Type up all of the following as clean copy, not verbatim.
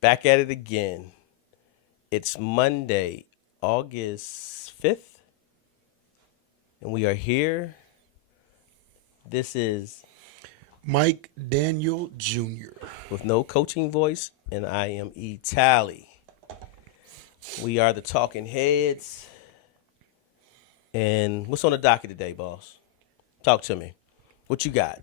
Back at it again. It's Monday, August 5th, and we are here. This is Mike Daniel Jr. with no coaching voice, and I am E. Talley. We are the Talking Heads. And what's on the docket today, boss? Talk to me. What you got?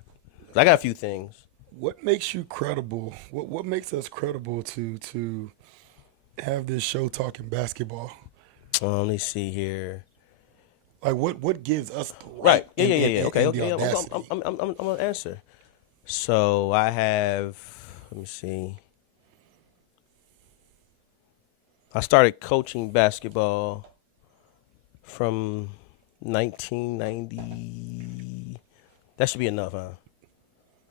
I got a few things. What makes you credible? What makes us credible to have this show talking basketball? Let me see here. Like what gives us the Right? right? Yeah. Okay. the audacity? I'm gonna answer. So I have. Let me see. I started coaching basketball from 1990. That should be enough, huh?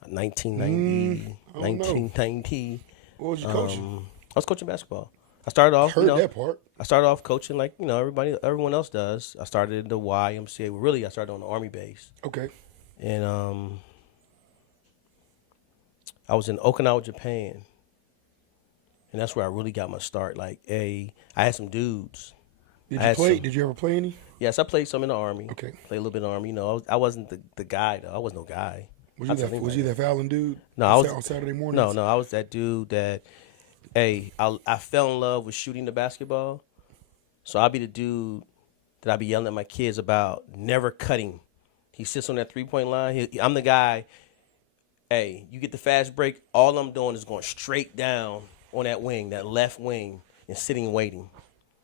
1990. I don't know. 1990. What was you coaching? I was coaching basketball. I started off. Heard that part. I started off coaching like everyone else does. I started in the YMCA. Well, really, I started on the Army base. Okay. And I was in Okinawa, Japan. And that's where I really got my start. Like, I had some dudes. Did you play? Did you ever play any? Yes, I played some in the Army. Okay. Played a little bit in the Army. I wasn't the guy, though. I was no guy. Was you that fouling dude? No, I was on Saturday mornings. No, I was that dude that, I fell in love with shooting the basketball. So I'll be the dude that I be yelling at my kids about never cutting. He sits on that 3-point line. I'm the guy. Hey, you get the fast break. All I'm doing is going straight down on that wing, that left wing, and sitting and waiting.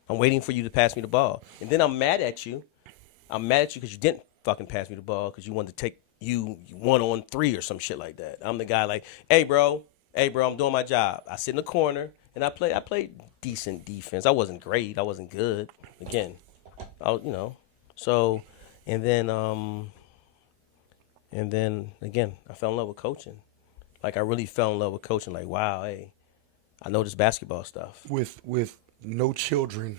I'm waiting for you to pass me the ball, and then I'm mad at you. I'm mad at you because you didn't fucking pass me the ball because you wanted to take you 1-on-3 or some shit like that. I'm the guy like, hey bro, I'm doing my job. I sit in the corner and I played decent defense. I wasn't great. I wasn't good. Again, So, and then again, I fell in love with coaching. Like I really fell in love with coaching. Like, wow, I know this basketball stuff. With no children.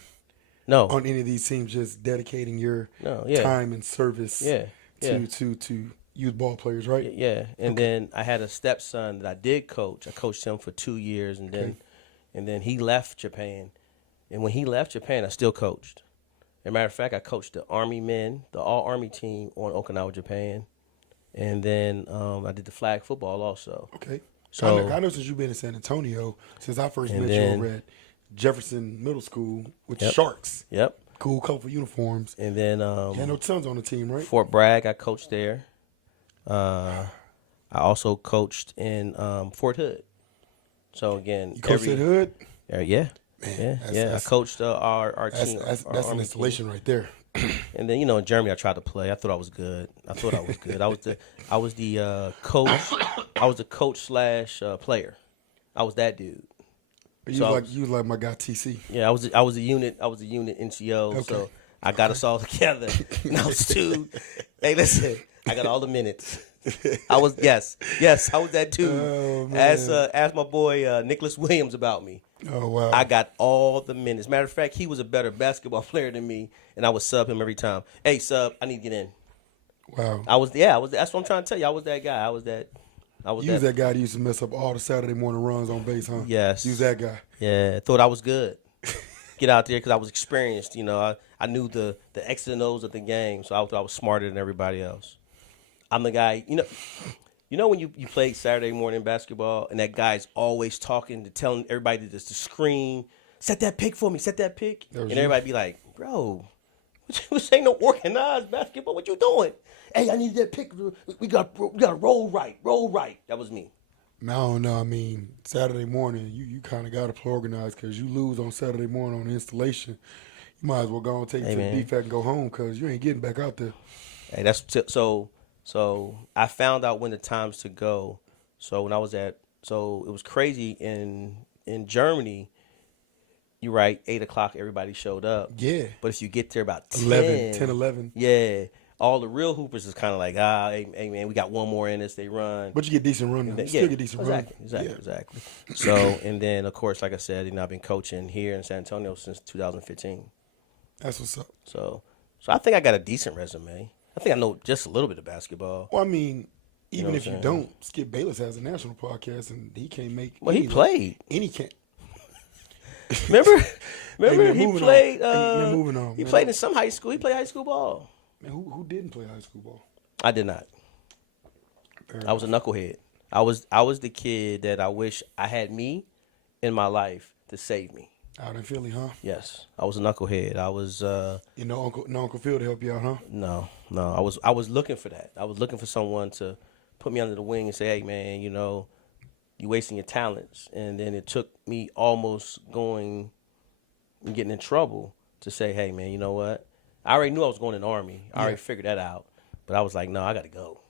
No. On any of these teams, just dedicating your time and service. To youth ball players, right? Yeah. And then I had a stepson that I did coach. I coached him for 2 years, and then he left Japan. And when he left Japan, I still coached. As a matter of fact, I coached the Army men, the all-Army team on Okinawa, Japan. And then I did the flag football also. Okay. So I know since you've been in San Antonio, since I first met you over at Jefferson Middle School with Sharks. Yep. Cool, colorful uniforms. And then you had no tons on the team, right? Fort Bragg, I coached there. I also coached in Fort Hood. So again, you coached at Hood? Yeah. Man, I coached our team. That's an installation right there. And then in Germany, I tried to play. I thought I was good. I was the coach. I was the coach / player. I was that dude. You was like my guy TC. Yeah, I was a unit. I was a unit NCO. Okay. So I got us all together. And I was dude. Hey, listen. I got all the minutes. I was I was that dude. Oh, Ask my boy Nicholas Williams about me. Oh wow! I got all the minutes. Matter of fact, he was a better basketball player than me, and I would sub him every time. Hey, sub, I need to get in. Wow! I was. That's what I'm trying to tell you. I was that guy. You was that guy that used to mess up all the Saturday morning runs on base, huh? Yes. You was that guy. Yeah, thought I was good. Get out there because I was experienced. I knew the X's and O's of the game, so I thought I was smarter than everybody else. I'm the guy. When you play Saturday morning basketball and that guy's always talking, telling everybody to scream, set that pick for me, set that pick. And everybody be like, bro, this ain't no organized basketball. What you doing? Hey, I need that pick. We got to roll right. That was me. No. I mean, Saturday morning, you kind of got to play organized because you lose on Saturday morning on the installation. You might as well go and take it to the defect and go home because you ain't getting back out there. Hey, So I found out when the times to go. So when I was it was crazy in Germany. You're right, 8 o'clock, everybody showed up. Yeah. But if you get there about 10, 11. Yeah. All the real hoopers is kind of like, hey man, we got one more in us, they run. But you get decent run. You still get decent run. Exactly. So, and then, of course, like I said, I've been coaching here in San Antonio since 2015. That's what's up. So I think I got a decent resume. I think I know just a little bit of basketball. Well, I mean, even if you don't, Skip Bayless has a national podcast, and he can't make. Well, he played. And he can't. Remember, Hey, man, he moving played. on. Hey, man, moving on. He Man, played in some high school. He played high school ball. Man, who didn't play high school ball? I did not. Fair I was a enough. knucklehead. I was the kid that I wish I had me in my life to save me. Out in Philly, huh? Yes, I was a knucklehead. I was You know, Uncle Phil to help you out, huh? no. I was looking for that. I was looking for someone to put me under the wing and say, "Hey, man, you wasting your talents." And then it took me almost going and getting in trouble to say, "Hey, man, you know what? I already knew I was going in the Army. I already figured that out." But I was like, "No, I got to go."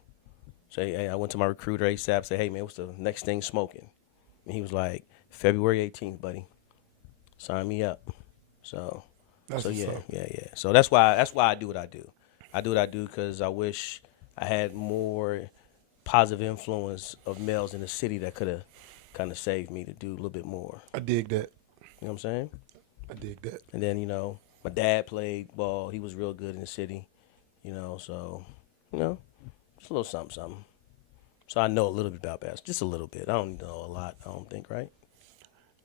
So hey, I went to my recruiter ASAP. Said, "Hey, man, what's the next thing smoking?" And he was like, "February 18th, buddy. Sign me up." So, That's what's yeah, up. yeah, yeah. So that's why I do what I do. I do what I do because I wish I had more positive influence of males in the city that could have kind of saved me to do a little bit more. I dig that. You know what I'm saying? I dig that. And then my dad played ball. He was real good in the city. So just a little something, something. So I know a little bit about basketball, just a little bit. I don't know a lot. I don't think, right?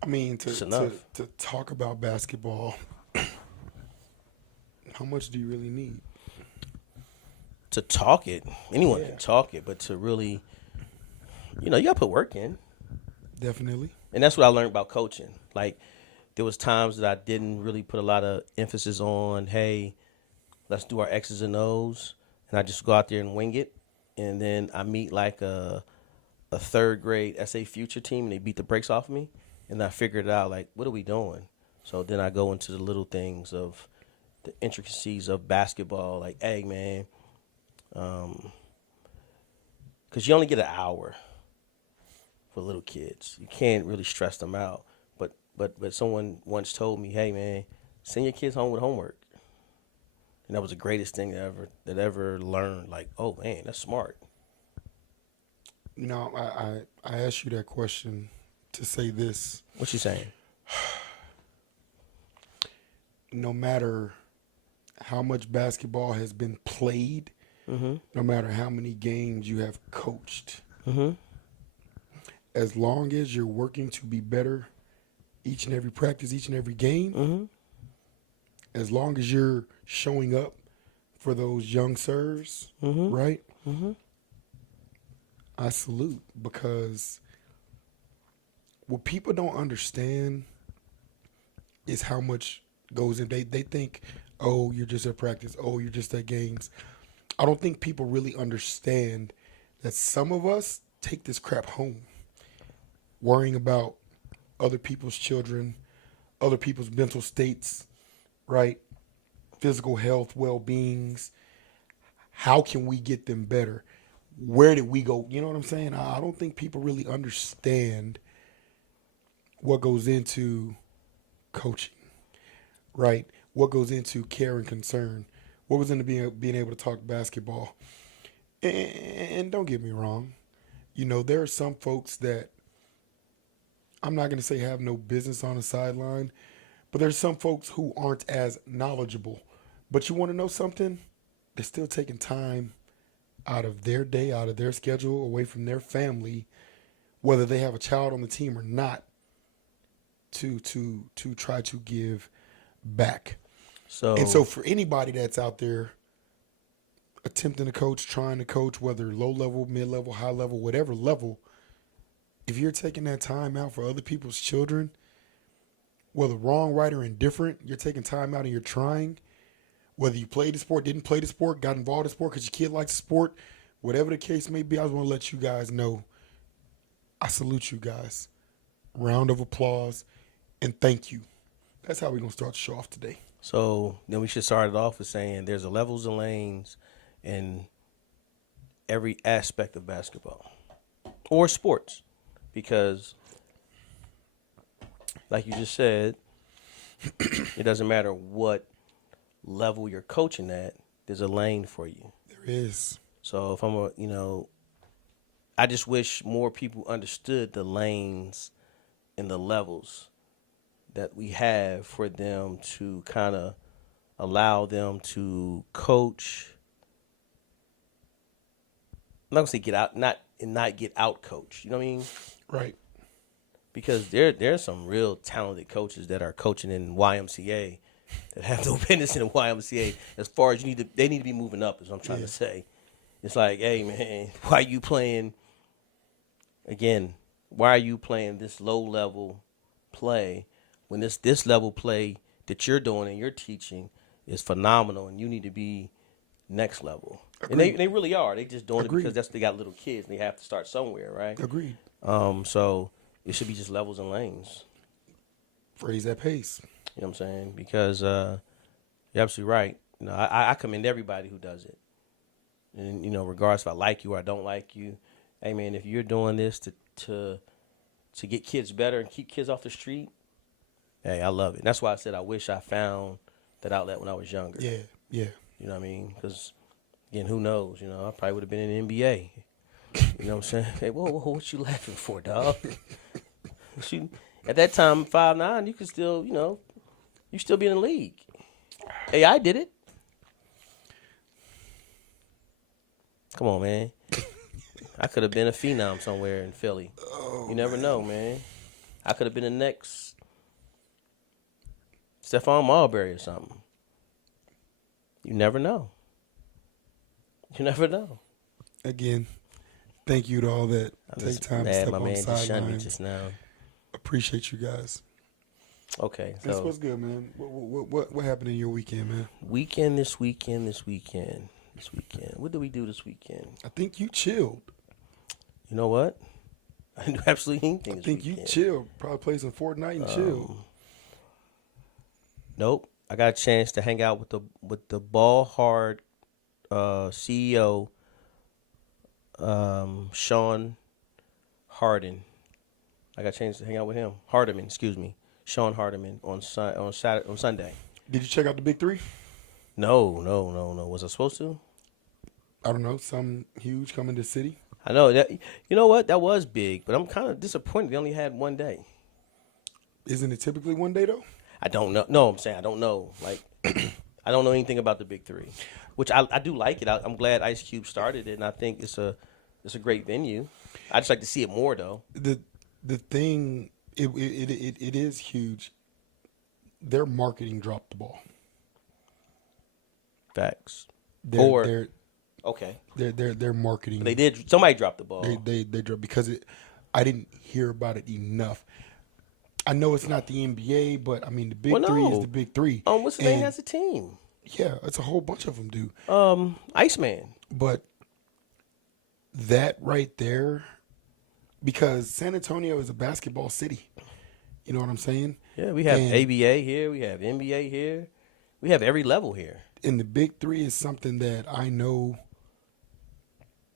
I mean, Just to enough. talk about basketball, how much do you really need? To talk it, anyone can talk it, but to really, you got to put work in. Definitely. And that's what I learned about coaching. Like, there was times that I didn't really put a lot of emphasis on, hey, let's do our X's and O's, and I just go out there and wing it. And then I meet like a third grade SA Future team, and they beat the brakes off of me. And I figured out, like, what are we doing? So then I go into the little things of the intricacies of basketball, like, hey, man, because you only get an hour for little kids. You can't really stress them out. But someone once told me, hey, man, send your kids home with homework. And that was the greatest thing that ever learned. Like, oh, man, that's smart. I asked you that question to say this. What you saying? No matter how much basketball has been played, no matter how many games you have coached, as long as you're working to be better each and every practice, each and every game, as long as you're showing up for those young serves, right? I salute, because what people don't understand is how much goes in. They think, oh, you're just at practice. Oh, you're just at games. I don't think people really understand that some of us take this crap home, worrying about other people's children, other people's mental states, right? Physical health, well-beings. How can we get them better? Where did we go? You know what I'm saying? I don't think people really understand what goes into coaching, right? What goes into care and concern. What goes into being able to talk basketball. And don't get me wrong. There are some folks that I'm not going to say have no business on the sideline, but there's some folks who aren't as knowledgeable. But you want to know something? They're still taking time out of their day, out of their schedule, away from their family, whether they have a child on the team or not, to try to give back. So for anybody that's out there attempting to coach, trying to coach, whether low level, mid level, high level, whatever level, if you're taking that time out for other people's children, whether wrong, right, or indifferent, you're taking time out and you're trying, whether you played the sport, didn't play the sport, got involved in the sport because your kid likes the sport, whatever the case may be, I just want to let you guys know, I salute you guys. Round of applause and thank you. That's how we're going to start the show off today. So then we should start it off with saying there's a levels and lanes in every aspect of basketball or sports, because like you just said, it doesn't matter what level you're coaching at, there's a lane for you. There is. So if I just wish more people understood the lanes and the levels that we have for them to kind of allow them to coach. I'm not gonna say get out, not get out coach. You know what I mean? Right. because there's some real talented coaches that are coaching in YMCA that have no business in the YMCA. As far as they need to be moving up, is what I'm trying to say. It's like, hey man, why are you playing this low level play when this level play that you're doing and you're teaching is phenomenal, and you need to be next level. Agreed. And they really are. They just doing Agreed. it because they got little kids and they have to start somewhere, right? Agreed. So it should be just levels and lanes. Phrase that pace. You know what I'm saying? Because you're absolutely right. You know, I commend everybody who does it. And you know, regardless if I like you or I don't like you, hey man, if you're doing this to get kids better and keep kids off the street, hey, I love it. And that's why I said I wish I found that outlet when I was younger. Yeah, yeah. You know what I mean? Because again, who knows? You know, I probably would have been in the NBA. You know what I'm saying? Hey, whoa, what you laughing for, dog? At that time, 5'9", you could still, you know, you still be in the league. Hey, I did it. Come on, man. I could have been a phenom somewhere in Philly. You never know, man. I could have been the next Stephon Marbury or something. You never know. You never know. Again, thank you to all that take time to step my on man the just shunned me sidelines. just now. Appreciate you guys. Okay, That's so what's good, man. What happened in your weekend, man? This weekend. What did we do this weekend? I think you chilled. You know what? I didn't do absolutely anything. I think you chilled. Probably played some Fortnite and chilled. Nope. I got a chance to hang out with the Ball Hard CEO, Sean Harden. I got a chance to hang out with him. Sean Hardiman on Sunday. Did you check out the Big Three? No. Was I supposed to? I don't know. Some huge coming to the city. I know that. You know what? That was big, but I'm kind of disappointed. They only had one day. Isn't it typically one day though? I don't know. No, I'm saying I don't know. Like, I don't know anything about the Big Three, which I do like it. I'm glad Ice Cube started it, and I think it's a great venue. I just like to see it more though. The thing it is huge. Their marketing dropped the ball. Facts. Okay. Their marketing. They did. Somebody dropped the ball. They dropped because I didn't hear about it enough. I know it's not the NBA, but I mean the Big Three is the Big Three. What's the name has a team? Yeah, it's a whole bunch of them do. Iceman. But that right there, because San Antonio is a basketball city. You know what I'm saying? Yeah, we have ABA here. We have NBA here. We have every level here. And the Big Three is something that I know.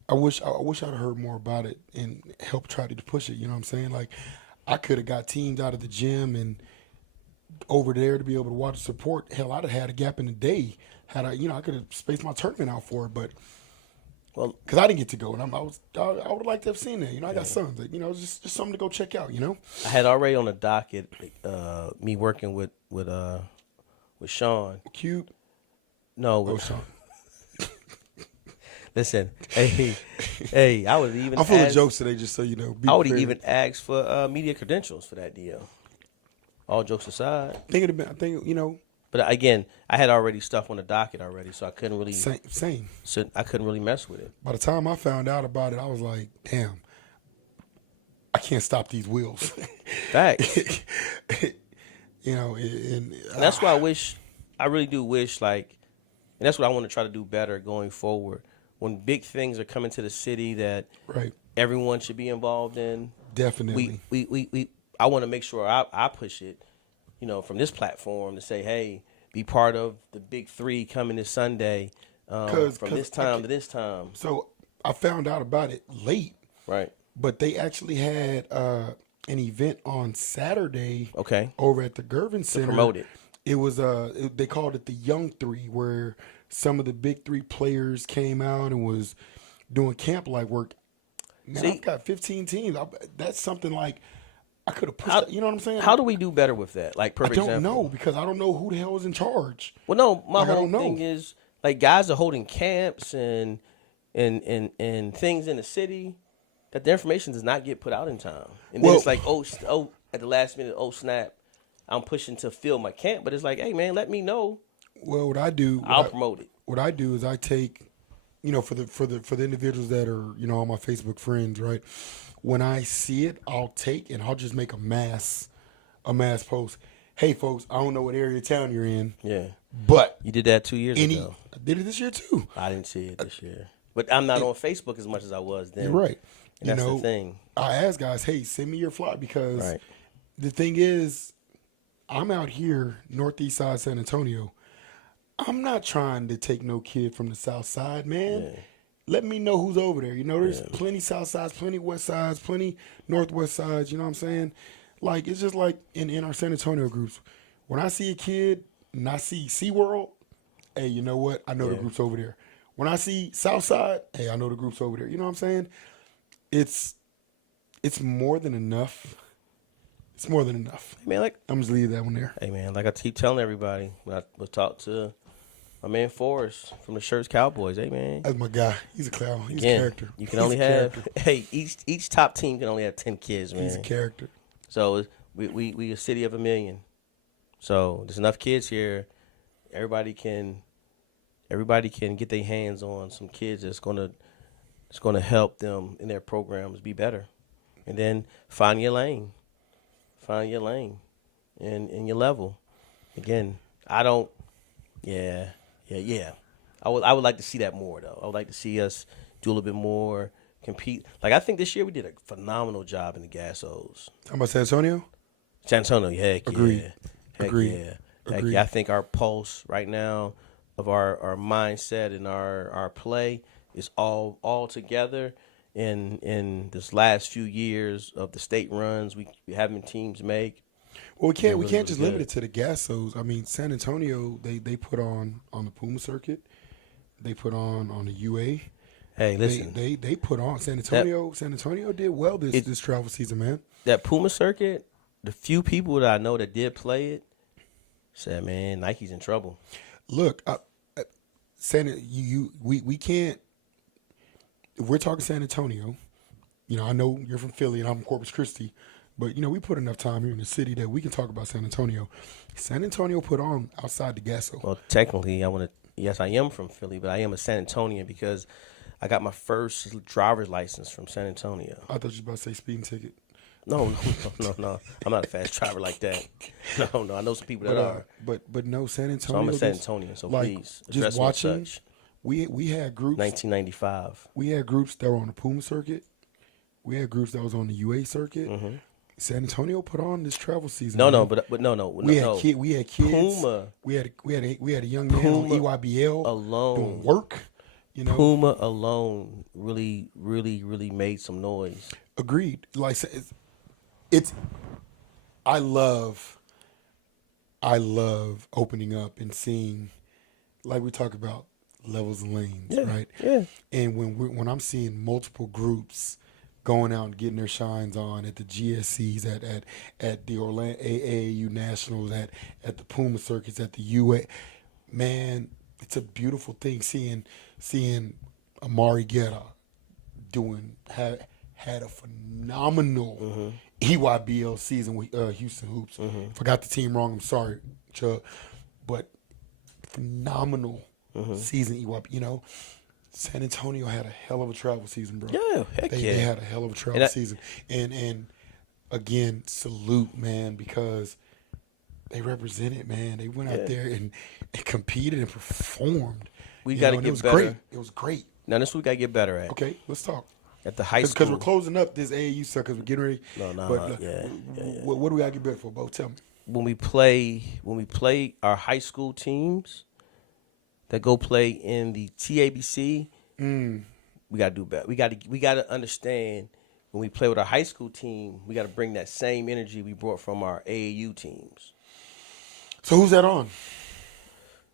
I wish I'd heard more about it and helped try to push it. You know what I'm saying? Like, I could have got teams out of the gym and over there to be able to watch support. Hell, I'd have had a gap in the day. I could have spaced my tournament out for it, but because I didn't get to go, and I would like to have seen that. I got sons. Like, just something to go check out. I had already on the docket me working with Sean. Cube. No, Sean. Listen, hey, I would even. I'm full of jokes today, just so you know. I would even ask for media credentials for that deal. All jokes aside, But again, I had already stuff on the docket already, so I couldn't really. Same. So I couldn't really mess with it. By the time I found out about it, I was like, damn, I can't stop these wheels. Facts. And that's why I really do wish, and that's what I want to try to do better going forward. When big things are coming to the city that everyone should be involved in, definitely. I want to make sure I push it, from this platform to say, hey, be part of the Big Three coming this Sunday from this time to this time. So I found out about it late. Right. But they actually had an event on Saturday. Okay. Over at the Gervin Center. To promote it. It was they called it the Young Three, where some of the Big Three players came out and was doing camp-like work. Man, I've got 15 teams. That's something like I could have pushed. You know what I'm saying? How do we do better with that? Like, I don't know, because I don't know who the hell is in charge. Well, no, my whole thing is guys are holding camps and things in the city. that the information does not get put out in time. And then it's like, oh, at the last minute, oh snap, I'm pushing to fill my camp. But it's like, hey man, let me know. Well, what I do, I'll promote it. What I do is I take, for the individuals that are, on my Facebook friends, right? When I see it, I'll take and I'll just make a mass post. Hey folks, I don't know what area of town you're in. Yeah. But you did that 2 years ago. I did it this year too. I didn't see it this year. But I'm not on Facebook as much as I was then. You're right. And that's the thing. I ask guys, hey, send me your flyer because Right. the thing is, I'm out here, northeast side San Antonio. I'm not trying to take no kid from the south side, man. Yeah. Let me know who's over there. There's plenty south sides, plenty west sides, plenty northwest sides. You know what I'm saying? Like, it's just like in our San Antonio groups. When I see a kid and I see SeaWorld, hey, you know what? I know the group's over there. When I see Southside, hey, I know the group's over there. You know what I'm saying? It's more than enough. It's more than enough. Hey, man, I'm just leave that one there. Hey, man, like I keep telling everybody, when I was talk to my man Forrest from the Shirts Cowboys, hey, man. That's my guy. He's a clown. He's Again, a character. You can only have, each top team can only have 10 kids, man. He's a character. So we a city of 1 million. So there's enough kids here. Everybody can get their hands on some kids that's gonna help them in their programs be better. And then find your lane. Find your lane and your level. Again, I don't I would like to see that more though. I would like to see us do a little bit more, compete. Like I think this year we did a phenomenal job in the Gassos. How about San Antonio? San Antonio, heck Agreed. yeah. Heck Agreed. yeah. Heck Agreed. yeah. I think our pulse right now of our mindset and our play is all together in this last few years of the state runs we having teams make. Well, we can't really just good. limit it to the Gassos. I mean, San Antonio, they put on the Puma circuit. They put on the UA. Hey, listen. They put on San Antonio. San Antonio did well this travel season, man. That Puma circuit, the few people that I know that did play it said, man, Nike's in trouble. Look, we can't. If we're talking San Antonio, I know you're from Philly and I'm from Corpus Christi, but we put enough time here in the city that we can talk about San Antonio. San Antonio put on outside the Gasso. Well, technically, yes, I am from Philly, but I am a San Antonian because I got my first driver's license from San Antonio. I thought you were about to say speeding ticket. No. I'm not a fast driver like that. No. I know some people that are. But no, San Antonio. So I'm a San Antonian, so please address just watching. me as such. We had groups. 1995. We had groups that were on the Puma circuit. We had groups that was on the UA circuit. Mm-hmm. San Antonio put on this travel season. No, but no. We had kids. Puma. We had a young man on EYBL alone doing work. Puma alone really made some noise. Agreed. Like it's I love opening up and seeing, like we talk about, levels and lanes, right? Yeah. And when I'm seeing multiple groups going out and getting their shines on at the GSCs, at the Orlando AAU Nationals, at the Puma circuits, at the UA, man, it's a beautiful thing seeing Amari Guerra had a phenomenal EYBL season with Houston Hoops. If I got the team wrong, I'm sorry, Chuck, but phenomenal season EYBL. San Antonio had a hell of a travel season, bro. Yeah, heck yeah. They had a hell of a travel season. And again, salute, man, because they represented, man. They went out there and competed and performed. We got to get better. Great. It was great. Now, this we got to get better at. Okay, let's talk. At the high school. Because we're closing up this AAU stuff because we're getting ready. What do we got to get better for, Bo? Tell me. When we play our high school teams that go play in the TABC, we got to do better. We got to understand when we play with our high school team, we got to bring that same energy we brought from our AAU teams. So who's that on?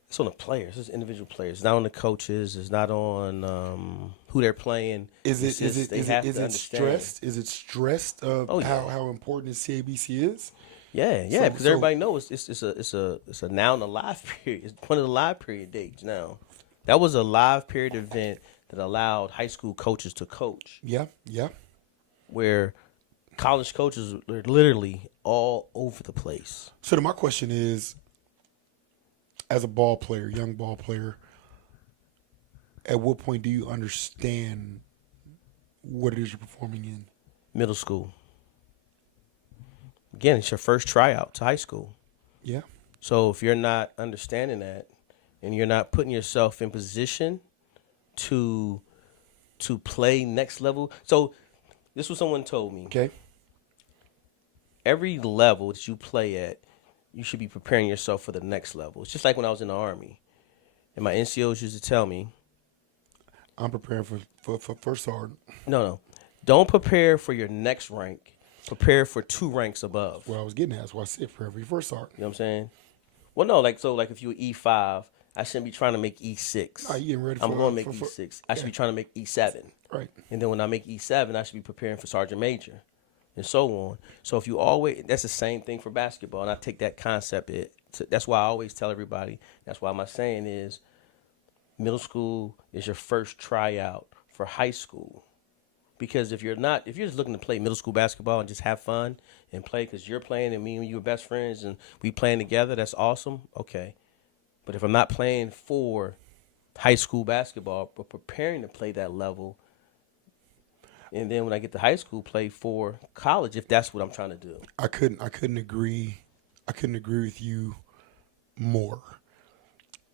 It's on the players. It's individual players. It's not on the coaches. It's not on who they're playing. Is it stressed? Is it stressed of how important this CABC is? Yeah, because everybody knows it's a now in the live period. It's one of the live period dates now. That was a live period event that allowed high school coaches to coach. Yeah. where college coaches are literally all over the place. So then my question is, as a ball player, young ball player, at what point do you understand what it is you're performing in? Middle school. Again, it's your first tryout to high school. Yeah. So if you're not understanding that and you're not putting yourself in position to play next level. So this is what someone told me. Okay. Every level that you play at, you should be preparing yourself for the next level. It's just like when I was in the Army. And my NCOs used to tell me, I'm preparing for first sergeant. no. Don't prepare for your next rank. Prepare for 2 ranks above. What I was getting at, that's why I said prepare for your first sergeant. You know what I'm saying? Well, no, like if you're E5, I shouldn't be trying to make E6. Nah, you getting ready I'm for- going to make for- E6. I should be trying to make E7. Right. And then when I make E7, I should be preparing for sergeant major and so on. So if you always, that's the same thing for basketball. And I take that concept. That's why I always tell everybody, that's why my saying is middle school is your first tryout for high school. Because if you're just looking to play middle school basketball and just have fun and play because you're playing and me and you are best friends and we playing together, that's awesome. Okay. But if I'm not playing for high school basketball but preparing to play that level, and then when I get to high school, play for college, if that's what I'm trying to do. I couldn't agree with you more.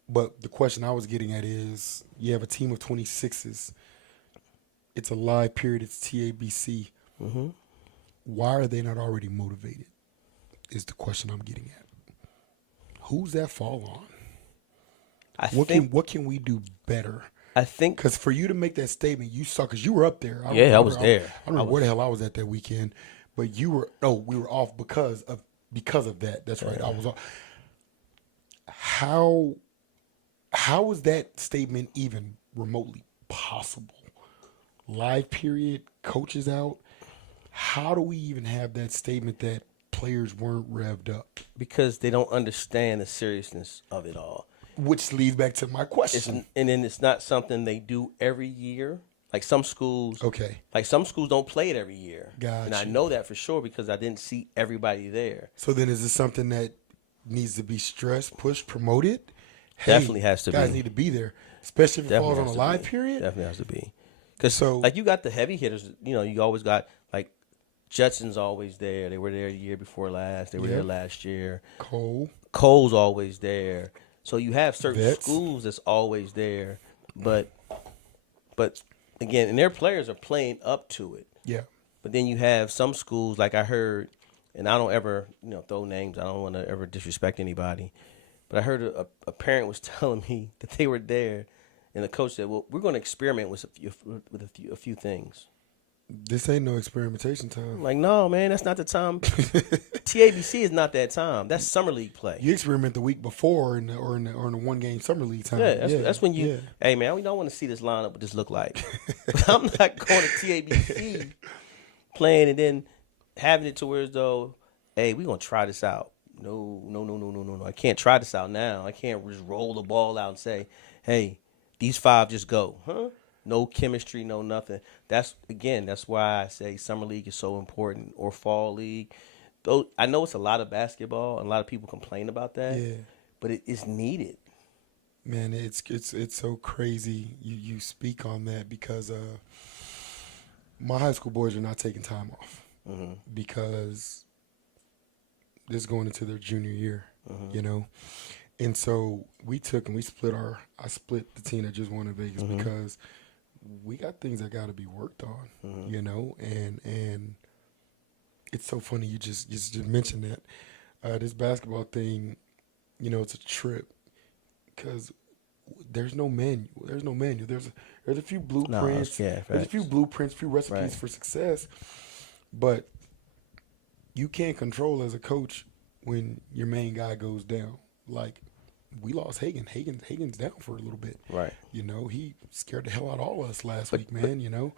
But the question I was getting at is, you have a team of 26s. It's a live period. It's TABC. Mm-hmm. Why are they not already motivated? Is the question I'm getting at. Who's that fall on? What can we do better? I think Because for you to make that statement, you saw, because you were up there. I was there. I don't know where the hell I was at that weekend, but we were off because of that. That's right. I was off. How is that statement even remotely possible? Live period, coaches out. How do we even have that statement that players weren't revved up? because they don't understand the seriousness of it all. Which leads back to my question. And then it's not something they do every year. Like some schools, Okay. Like some schools don't play it every year. Gotcha. And I know that for sure because I didn't see everybody there. So then is this something that needs to be stressed, pushed, promoted? Definitely has to guys be. need to be there, especially if it Definitely falls on has a to live be. period. Definitely has to be. Because So- like you got the heavy hitters, you always got like Judson's always there. They were there the year before last. They were Yep. there last year. Cole's always there. So you have certain Vets. schools that's always there, but again, and their players are playing up to it. Yeah. But then you have some schools like I heard, and I don't ever throw names. I don't want to ever disrespect anybody, but I heard a parent was telling me that they were there, and the coach said, "Well, we're going to experiment with a few things." This ain't no experimentation time. I'm like, no, man, that's not the time. TABC is not that time. That's summer league play. You experiment the week before in the 1 game summer league time. Yeah, that's when you. Yeah. Hey, man, we don't want to see this lineup. What this look like? But I'm not going to TABC playing and then having it to where as though, hey, we gonna try this out. No. I can't try this out now. I can't just roll the ball out and say, hey, these 5 just go, huh? No chemistry, no nothing. That's why I say summer league is so important, or fall league. Though I know it's a lot of basketball and a lot of people complain about that, Yeah. but it is needed. Man, it's so crazy you speak on that because my high school boys are not taking time off because this is going into their junior year, And so we took and I split the team that just won in Vegas because we got things that got to be worked on, and it's so funny you just mentioned that this basketball thing, it's a trip because there's no menu. There's a few blueprints. There's a few blueprints, few recipes for success, but you can't control as a coach when your main guy goes down. Like, we lost Hagen. Hagen's down for a little bit. Right. He scared the hell out of all of us last week, man,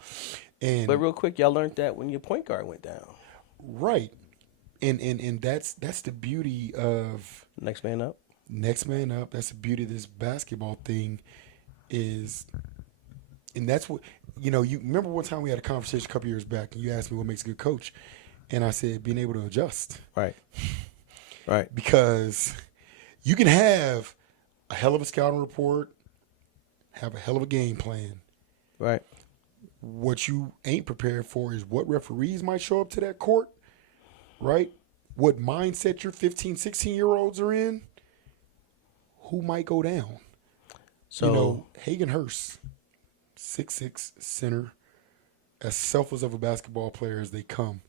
And But real quick, y'all learned that when your point guard went down. Right. And that's the beauty of Next man up. Next man up. That's the beauty of this basketball thing and that's what you remember one time we had a conversation a couple years back, and you asked me what makes a good coach, and I said being able to adjust. Right. Right. Because you can have a hell of a scouting report, have a hell of a game plan. Right. What you ain't prepared for is what referees might show up to that court, right? What mindset your 15, 16-year-olds are in, who might go down. So Hagen Hurst, 6'6", center, as selfless of a basketball player as they come,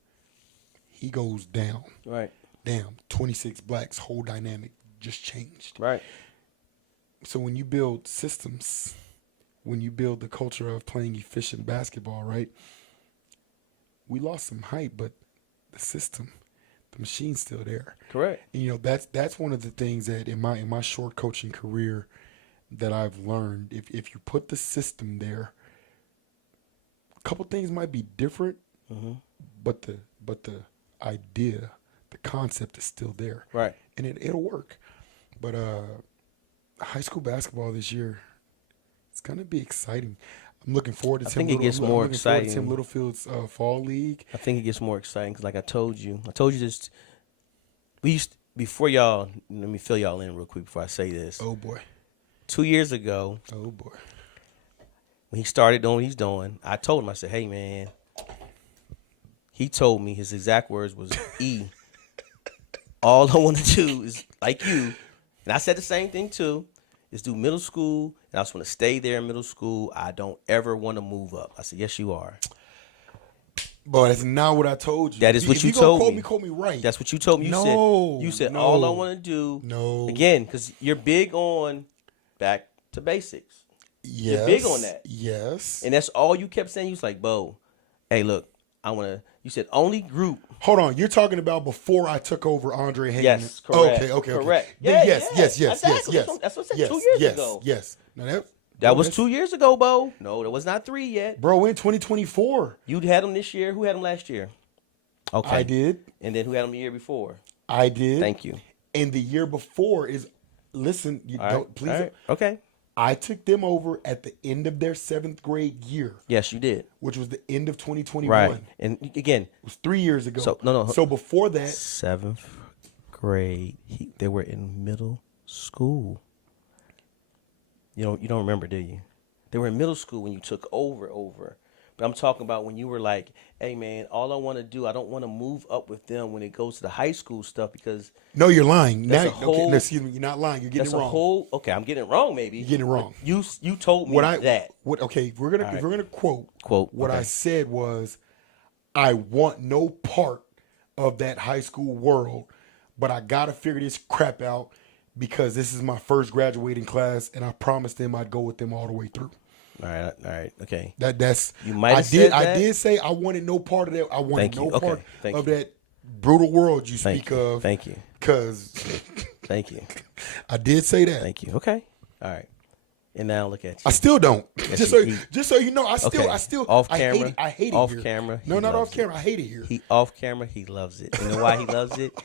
he goes down. Right. Damn, 26 blacks, whole dynamic just changed. Right. So when you build systems, when you build the culture of playing efficient basketball, right? We lost some hype, but the system, the machine's still there. Correct. And, that's one of the things that in my short coaching career that I've learned. If you put the system there, a couple things might be different, but the idea, the concept is still there. Right. And it'll work. But high school basketball this year, it's going to be exciting. I'm looking forward to Tim Littlefield's fall league. I think it gets more exciting because, like I told you this. Before y'all, let me fill y'all in real quick before I say this. Oh, boy. 2 years ago. Oh, boy. When he started doing what he's doing, I told him, I said, hey, man. He told me his exact words was, E, all I want to do is, like you, and I said the same thing too, is do middle school, and I just want to stay there in middle school. I don't ever want to move up. I said, yes, you are. But that's not what I told you. That is what you told me. Quote me right. That's what you told me. You said all I want to do. No. Again, because you're big on back to basics. Yes. You're big on that. Yes. And that's all you kept saying. You was like, Bo, hey, look, I want to. You said only group. Hold on. You're talking about before I took over Andre Hagen. Yes, correct. Okay. Correct. Yeah, yes. Exactly. That's what I said 2 years ago. Yes. Now that was 2 years ago, Bo. No, that was not 3 yet. Bro, we're in 2024. You had him this year. Who had him last year? Okay. I did. And then who had him the year before? I did. Thank you. And the year before is, listen, please. All right. Okay. I took them over at the end of their 7th grade year. Yes, you did. Which was the end of 2021. Right. And again, it was 3 years ago. So no. So before that, 7th grade, they were in middle school. You don't remember, do you? They were in middle school when you took over. But I'm talking about when you were like, hey, man, all I want to do, I don't want to move up with them when it goes to the high school stuff because. No, you're lying. Excuse me, you're not lying. You're getting it wrong. Okay, I'm getting it wrong, maybe. You're getting it wrong. You told me that. Okay, we're gonna quote. What okay. I said was, I want no part of that high school world, but I gotta figure this crap out because this is my first graduating class, and I promised them I'd go with them all the way through. All right, okay. That's you might have said that. I did say I wanted no part of that. I wanted no part of you. that brutal world you speak of. Thank you. Because thank you. I did say that. Thank you. Okay. All right. And now look at you. I still don't. Just so you know, I still off camera. I hate it off here. Camera. No, not off camera. I hate it here. He off camera. He loves it. You know why he loves it?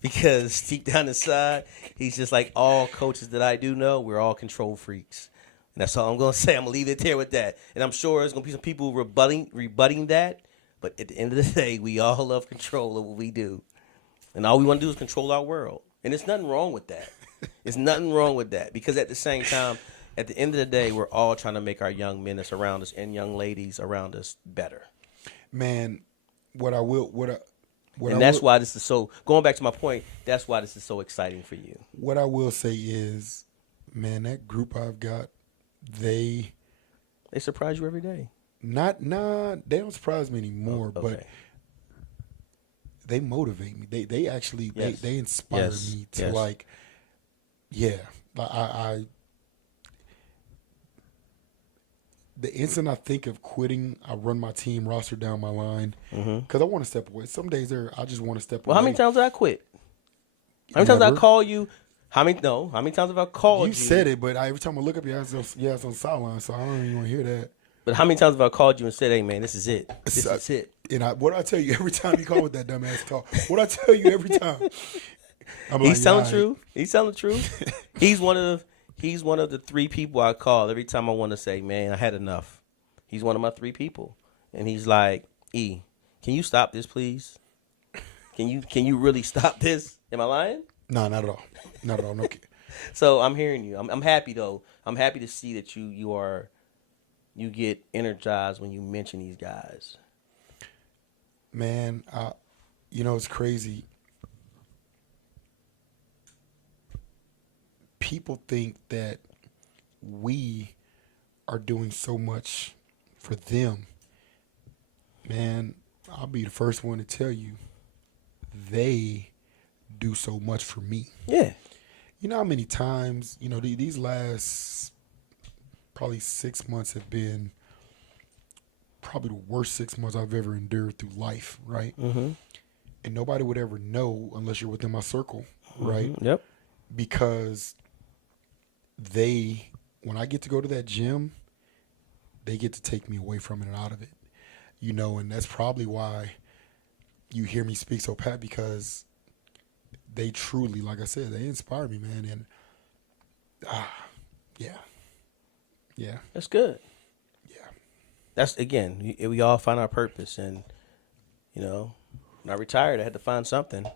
Because deep down inside, he's just like all coaches that I do know. We're all control freaks. And that's all I'm going to say. I'm going to leave it there with that. And I'm sure there's going to be some people rebutting that. But at the end of the day, we all love control of what we do. And all we want to do is control our world. And there's nothing wrong with that. There's nothing wrong with that. Because at the same time, at the end of the day, we're all trying to make our young men that's around us and young ladies around us better. Man, why this is so, going back to my point, that's why this is so exciting for you. What I will say is, man, that group I've got, they surprise you every day. They don't surprise me anymore, okay. But they motivate me. They actually they inspire me to like, I the instant I think of quitting, I run my team roster down my line because I want to step away. Some days I just want to step away. Well, how many times did I quit? How many times did I call you? How many times have I called you? You said it, but every time I look up, you ass on the sideline, so I don't even want to hear that. But how many times have I called you and said, hey, man, this is it. This is it. And what I tell you every time you call with that dumbass talk, what I tell you every time. He's telling the truth. He's telling the truth. He's one of the 3 people I call every time I want to say, man, I had enough. He's one of my 3 people. And he's like, E, can you stop this, please? Can you really stop this? Am I lying? No, not at all. Not at all. No. So I'm hearing you. I'm happy though. I'm happy to see that you get energized when you mention these guys. Man, it's crazy. People think that we are doing so much for them. Man, I'll be the first one to tell you, they do so much for me. Yeah. You know how many times, these last probably 6 months have been probably the worst 6 months I've ever endured through life, right? Mm-hmm. And nobody would ever know unless you're within my circle, right? Mm-hmm. Yep. Because when I get to go to that gym, they get to take me away from it and out of it, and that's probably why you hear me speak so pat, because they truly, like I said, they inspire me, man. And yeah, That's good. yeah. That's, again, we all find our purpose. And, when I retired, I had to find something.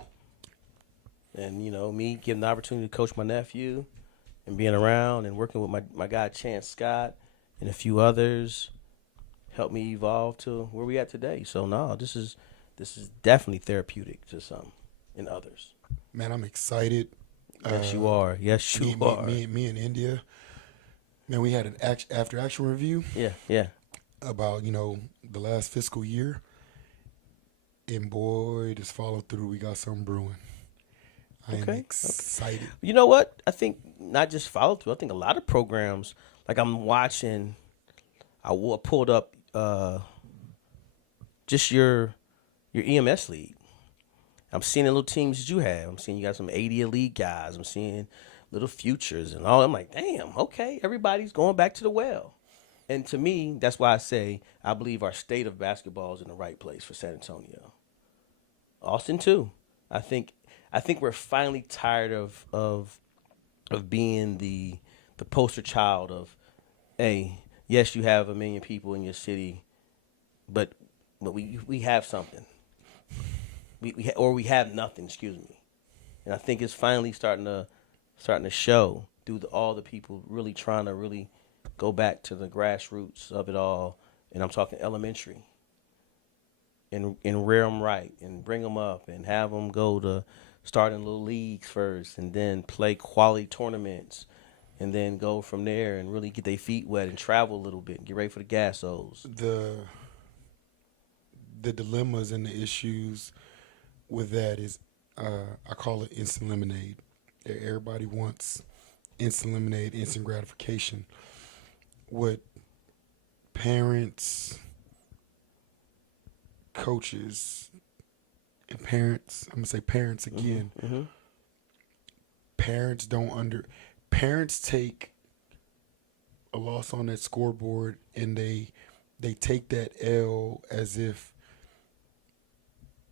And, me getting the opportunity to coach my nephew and being around and working with my guy, Chance Scott, and a few others helped me evolve to where we at today. So, no, this is definitely therapeutic to some and others. Man, I'm excited. Yes, you are. Yes, you are. Me in India. Man, we had an after action review. Yeah. About, the last fiscal year. And boy, this follow through, we got something brewing. I am excited. You know what? I think not just follow through. I think a lot of programs, like I'm watching, I pulled up just your EMS league. I'm seeing the little teams that you have. I'm seeing you got some 80 elite guys. I'm seeing little futures and all. I'm like, damn, okay, everybody's going back to the well. And to me, that's why I say I believe our state of basketball is in the right place for San Antonio. Austin too. I think we're finally tired of being the poster child of, hey, yes, you have 1 million people in your city, but we have something. We have nothing. Excuse me. And I think it's finally starting to show through all the people really trying to really go back to the grassroots of it all. And I'm talking elementary. And rear them right and bring them up and have them go to start in little leagues first and then play quality tournaments and then go from there and really get their feet wet and travel a little bit and get ready for the Gassos. The dilemmas and the issues with that is, I call it instant lemonade. Everybody wants instant lemonade, instant gratification. What parents, coaches, and parents, I'm going to say parents again, Mm-hmm. Parents take a loss on that scoreboard and they take that L as if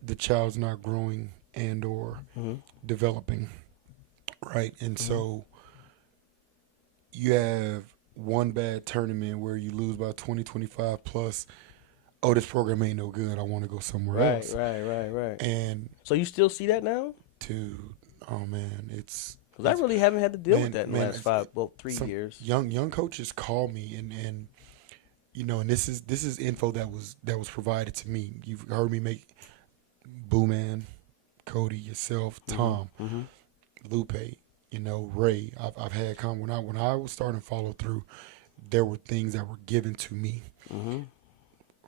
the child's not growing and or developing, right? And so you have one bad tournament where you lose by 20, 25 plus. Oh, this program ain't no good. I want to go somewhere else. Right. And so you still see that now? Dude, oh man, it's because I really haven't had to deal with that in the last 3 years. Young coaches call me and and this is info that was provided to me. You've heard me make Boo Man, Cody, yourself, Tom, Lupe, Ray. I've had when I was starting to follow through, there were things that were given to me. Mm-hmm.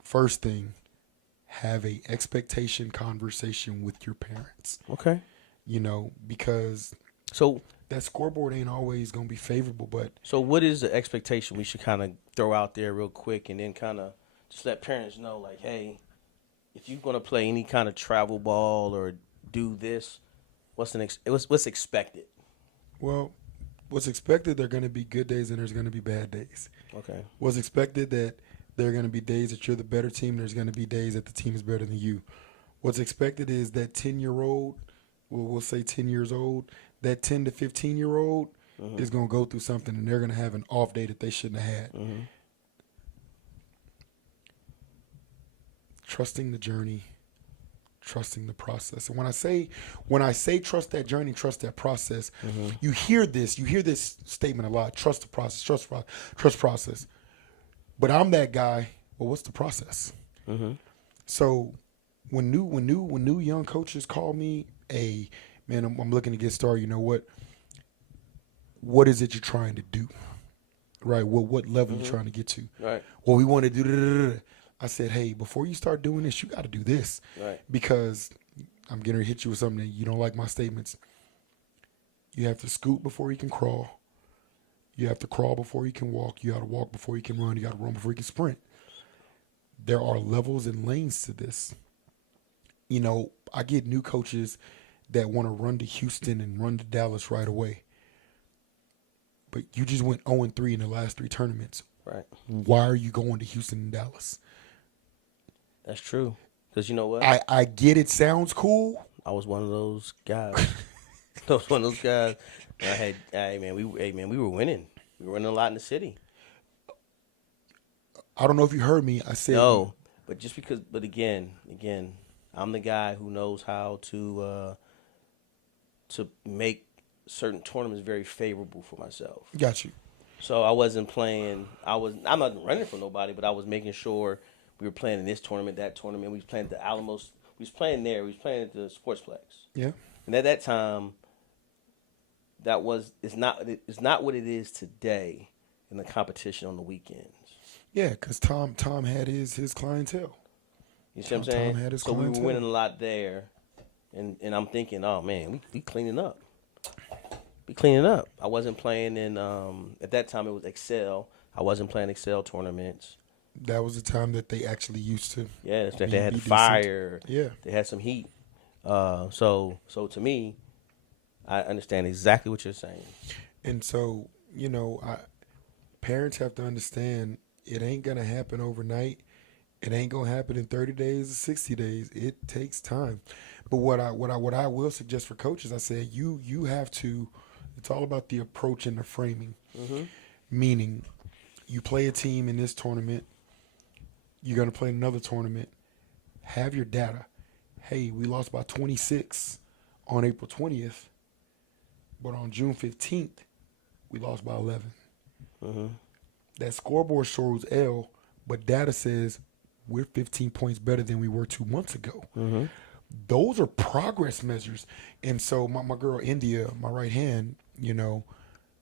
First thing, have a expectation conversation with your parents. Okay. Because so that scoreboard ain't always going to be favorable. But so what is the expectation we should kind of throw out there real quick and then kind of just let parents know, like, hey, if you're going to play any kind of travel ball or do this, what's expected? Well, what's expected, there are going to be good days and there's going to be bad days. Okay. What's expected, that there are going to be days that you're the better team. There's going to be days that the team is better than you. What's expected is that 10-year-old, we'll say 10 years old, that 10 to 15-year-old is going to go through something and they're going to have an off day that they shouldn't have had. trusting the journey, trusting the process. And when I say trust that journey, trust that process, you hear this statement a lot: trust the process, trust process. But I'm that guy. Well, what's the process? So when new young coaches call me, hey man, I'm looking to get started. You know what? What is it you're trying to do? Right. Well, what level you trying to get to? Right. Well, we want to do. Da-da-da-da-da. I said, hey, before you start doing this, you got to do this. Right. Because I'm going to hit you with something that you don't like my statements. You have to scoot before you can crawl. You have to crawl before you can walk. You got to walk before you can run. You got to run before you can sprint. There are levels and lanes to this. You know, I get new coaches that want to run to Houston and run to Dallas right away. But you just went 0-3 in the last 3 tournaments. Right. Why are you going to Houston and Dallas? That's true. Because you know what? I get it sounds cool. I was one of those guys. I was one of those guys. We were winning. We were winning a lot in the city. I don't know if you heard me. I said no, but again, I'm the guy who knows how to make certain tournaments very favorable for myself. Got you. So I wasn't playing. I'm not running for nobody, but I was making sure we were playing in this tournament, that tournament. We was playing at the Alamo. We was playing there. We was playing at the Sportsplex. Yeah. And at that time, it's not what it is today in the competition on the weekends. Yeah, because Tom had his clientele. You see what I'm saying? Tom had his so clientele. We were winning a lot there, and I'm thinking, oh man, we cleaning up. We cleaning up. I wasn't playing in at that time it was Excel. I wasn't playing Excel tournaments. That was the time that they actually used to. Yeah, they had fire. Yeah, they had some heat. So to me, I understand exactly what you're saying. And so parents have to understand it ain't gonna happen overnight. It ain't gonna happen in 30 days or 60 days. It takes time. But what I will suggest for coaches, I said you have to. It's all about the approach and the framing. Meaning, you play a team in this tournament. You're gonna play another tournament. Have your data. Hey, we lost by 26 on April 20th, but on June 15th, we lost by 11. That scoreboard shows L, but data says we're 15 points better than we were 2 months ago. Those are progress measures. And so my girl India, my right hand,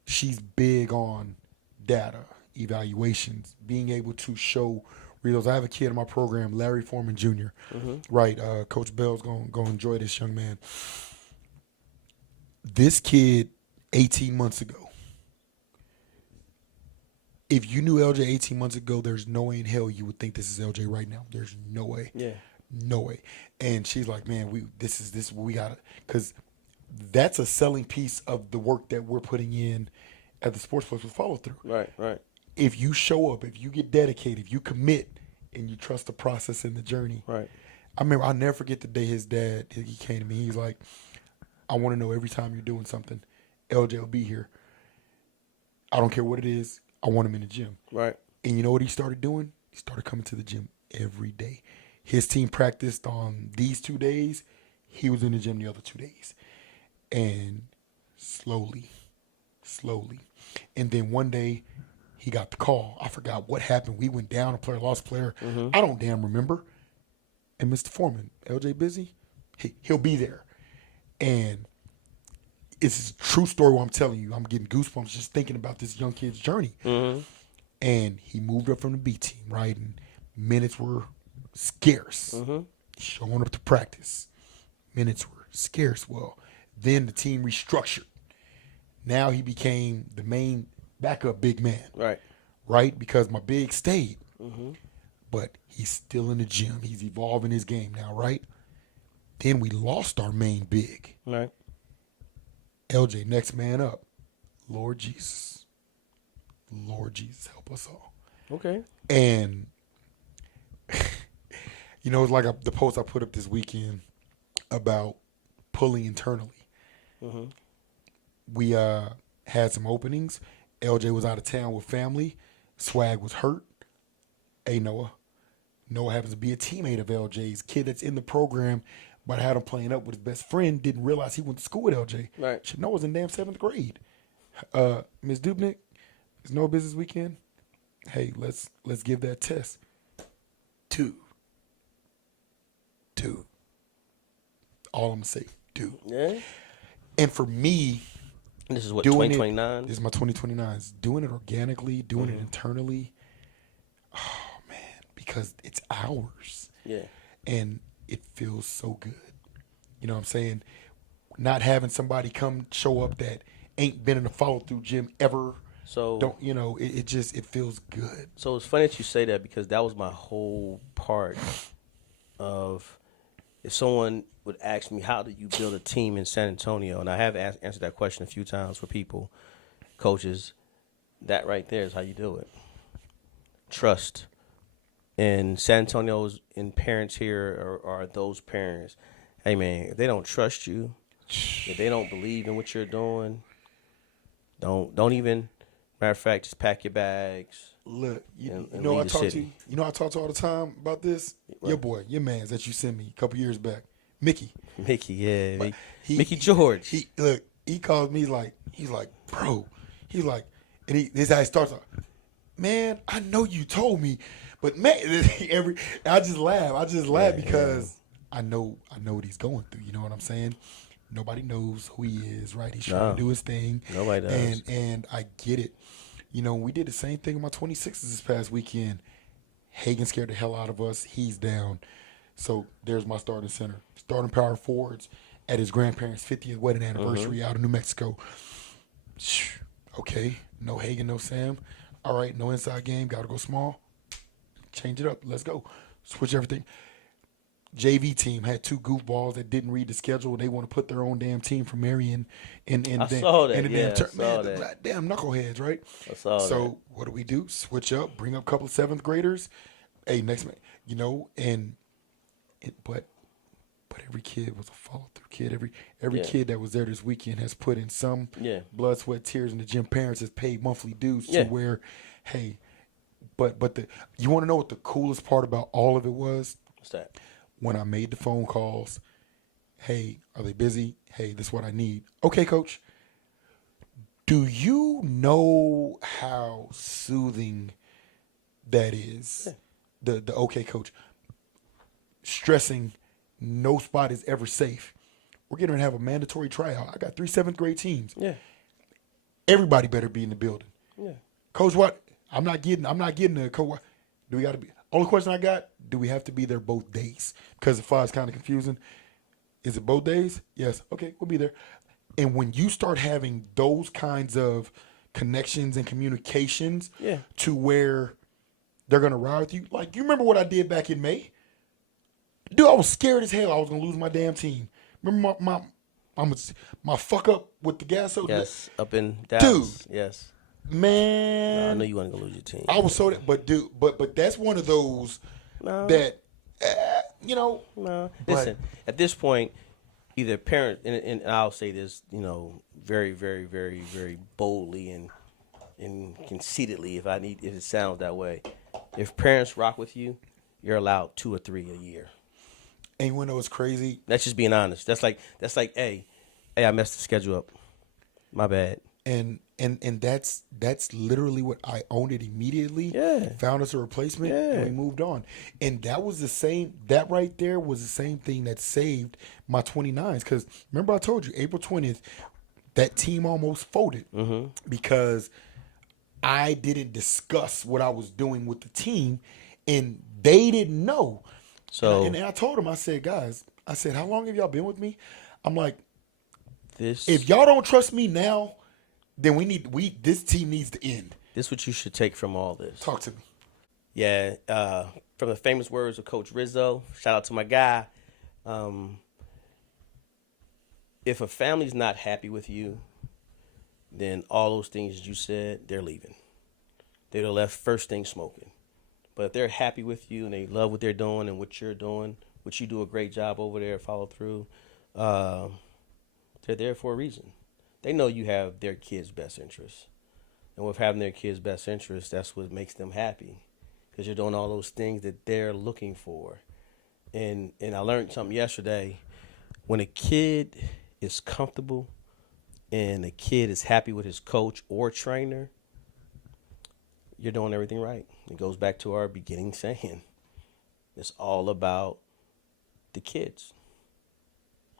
she's big on data, evaluations, being able to show results. I have a kid in my program, Larry Foreman Jr., right? Coach Bell's going to enjoy this young man. This kid, 18 months ago, if you knew LJ 18 months ago, there's no way in hell you would think this is LJ right now. There's no way. Yeah. No way. And she's like, man, this is we got to, because that's a selling piece of the work that we're putting in at the Sportsplex with follow through. Right. If you show up, if you get dedicated, if you commit, and you trust the process and the journey. Right. I remember, I'll never forget the day his dad, he came to me. He's like, I want to know every time you're doing something, LJ will be here. I don't care what it is. I want him in the gym. Right. And you know what he started doing? He started coming to the gym every day. His team practiced on these 2 days. He was in the gym the other 2 days. And slowly. And then one day, he got the call. I forgot what happened. We went down, a player lost a player. I don't damn remember. And Mr. Foreman, LJ busy? He'll be there. And it's a true story what I'm telling you. I'm getting goosebumps just thinking about this young kid's journey. And he moved up from the B team, right? And minutes were scarce. Showing up to practice. Minutes were scarce. Well, then the team restructured. Now he became the main backup big man. Right? Because my big stayed. But he's still in the gym. He's evolving his game now, right? Then we lost our main big. Right. LJ, next man up. Lord Jesus, help us all. Okay. And, it's like the post I put up this weekend about pulling internally. We had some openings. LJ was out of town with family. Swag was hurt. Hey, Noah, Noah happens to be a teammate of LJ's. Kid that's in the program, but had him playing up with his best friend, didn't realize he went to school with LJ. Right. Shit, Noah's in damn 7th grade. Ms. Dubnik, it's no business weekend. Hey, let's give that test. 2. All I'm gonna say, 2. Yeah. And for me, This is what, doing 2029? This is my 2029s. Doing it organically, doing it internally. Oh man, because it's ours. Yeah. And it feels so good. You know what I'm saying? Not having somebody come show up that ain't been in a follow through gym ever. So Don't it feels good. So it's funny that you say that, because that was my whole part of, if someone would ask me, how do you build a team in San Antonio? And I have answered that question a few times for people, coaches. That right there is how you do it. Trust. And San Antonio's and parents here are those parents. Hey, man, if they don't trust you, if they don't believe in what you're doing, don't even, matter of fact, just pack your bags. Look, you and know I leave the talk to city. you know I talk to all the time about this? Right. Your boy, your man's that you sent me a couple years back. Mickey. Mickey, yeah. But Mickey George. He calls me, he's like, bro. He's like, and this how he starts off. Man, I know you told me, but man, I just laugh because I know what he's going through. You know what I'm saying? Nobody knows who he is, right? He's trying to do his thing. Nobody does. And I get it. You know, we did the same thing in my 26s this past weekend. Hagen scared the hell out of us. He's down. So there's my starting center. Starting power forwards at his grandparents' 50th wedding anniversary out of New Mexico. Okay, no Hagen, no Sam. All right, no inside game. Got to go small. Change it up. Let's go. Switch everything. JV team had 2 goofballs that didn't read the schedule. They want to put their own damn team for Marion. I saw that. Man, that. damn knuckleheads, right? I saw that. So what do? Switch up, bring up a couple of 7th graders. Hey, next man, but every kid was a follow through kid. Every kid that was there this weekend has put in some blood, sweat, tears, and the gym parents has paid monthly dues to where, hey, but you want to know what the coolest part about all of it was? What's that? When I made the phone calls, hey, are they busy? Hey, this is what I need. Okay, coach. Do you know how soothing that is? Yeah. The okay, coach. Stressing no spot is ever safe. We're getting ready to have a mandatory tryout. I got 3 7th grade teams. Yeah. Everybody better be in the building. Yeah. Coach, what? I'm not getting a coach. Do we got to be? Only question I got, do we have to be there both days? Because the 5 is kind of confusing. Is it both days? Yes. Okay, we'll be there. And when you start having those kinds of connections and communications to where they're going to ride with you. Like, you remember what I did back in May? Dude, I was scared as hell I was going to lose my damn team. Remember my fuck up with the gas? Yes, up in Dallas. Dude. Yes. Man, No, I know you weren't gonna lose your team. I was so that, but that's one of those that No. Listen, at this point, either parent and I'll say this, very, very, very, very boldly and conceitedly, if it sounds that way. If parents rock with you, you're allowed 2 or 3 a year. And you know what's crazy? That's just being honest. That's like, hey, I messed the schedule up. My bad. And that's literally what I owned it immediately. Yeah. Found us a replacement and we moved on. And that right there was the same thing that saved my 29s. Because remember I told you, April 20th, that team almost folded because I didn't discuss what I was doing with the team and they didn't know. So and I told them, I said, guys, how long have y'all been with me? I'm like, if y'all don't trust me now, then this team needs to end. This is what you should take from all this. Talk to me. Yeah, from the famous words of Coach Rizzo, shout out to my guy. If a family's not happy with you, then all those things you said, they're leaving. They'd have left first thing smoking. But if they're happy with you and they love what they're doing and what you're doing, which you do a great job over there, follow through, they're there for a reason. They know you have their kids' best interests. And with having their kids' best interests, that's what makes them happy. because you're doing all those things that they're looking for. And I learned something yesterday. When a kid is comfortable and the kid is happy with his coach or trainer, you're doing everything right. It goes back to our beginning saying, it's all about the kids,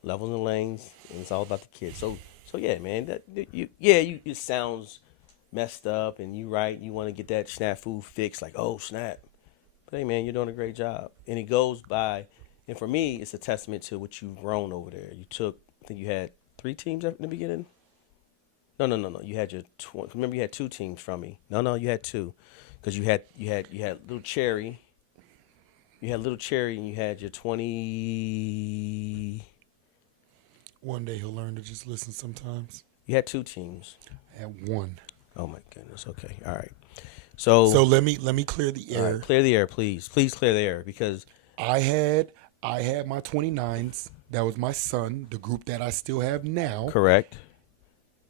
levels and lanes, and it's all about the kids. So yeah, man, it sounds messed up, and you right. You want to get that snafu fixed, like, oh snap. But hey, man, you're doing a great job, and it goes by. And for me, it's a testament to what you've grown over there. You took, I think you had 3 teams in the beginning. No. You had remember you had 2 teams from me. No, you had 2, because you had Little Cherry. You had Little Cherry, and you had your 20. One day he'll learn to just listen sometimes. You had 2 teams. I had 1. Oh my goodness. Okay. All right. So let me clear the air. Right, clear the air, please. Please clear the air, because I had my 29s. That was my son, the group that I still have now. Correct.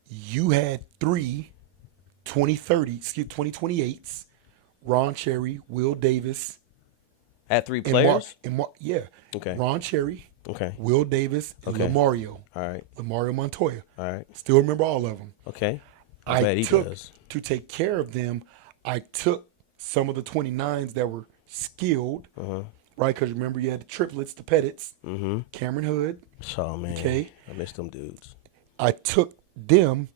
You had 3 2028s. Ron Cherry, Will Davis. At 3 players? Yeah. Okay. Ron Cherry. Okay. Will Davis and Okay. Lamario. All right. Lamario Montoya. All right. Still remember all of them. Okay. To take care of them, I took some of the 29s that were skilled, right? Because remember, you had the triplets, the Pettits, Cameron Hood. Oh, man. Okay. I missed them dudes. I took them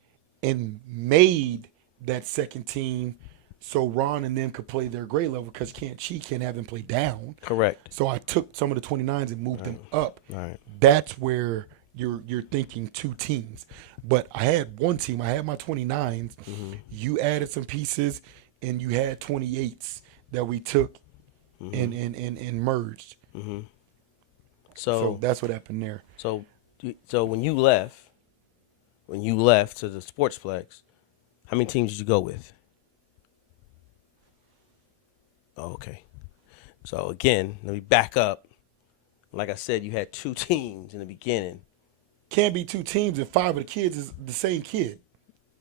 and made that second team so Ron and them could play their grade level, because she can't have them play down. Correct. So I took some of the 29s and moved them up. All right. That's where you're thinking 2 teams. But I had 1 team. I had my 29s. You added some pieces, and you had 28s that we took and merged. So that's what happened there. So when you left to the Sportsplex, how many teams did you go with? Oh, okay. So again, let me back up. Like I said, you had 2 teams in the beginning. Can't be 2 teams if 5 of the kids is the same kid.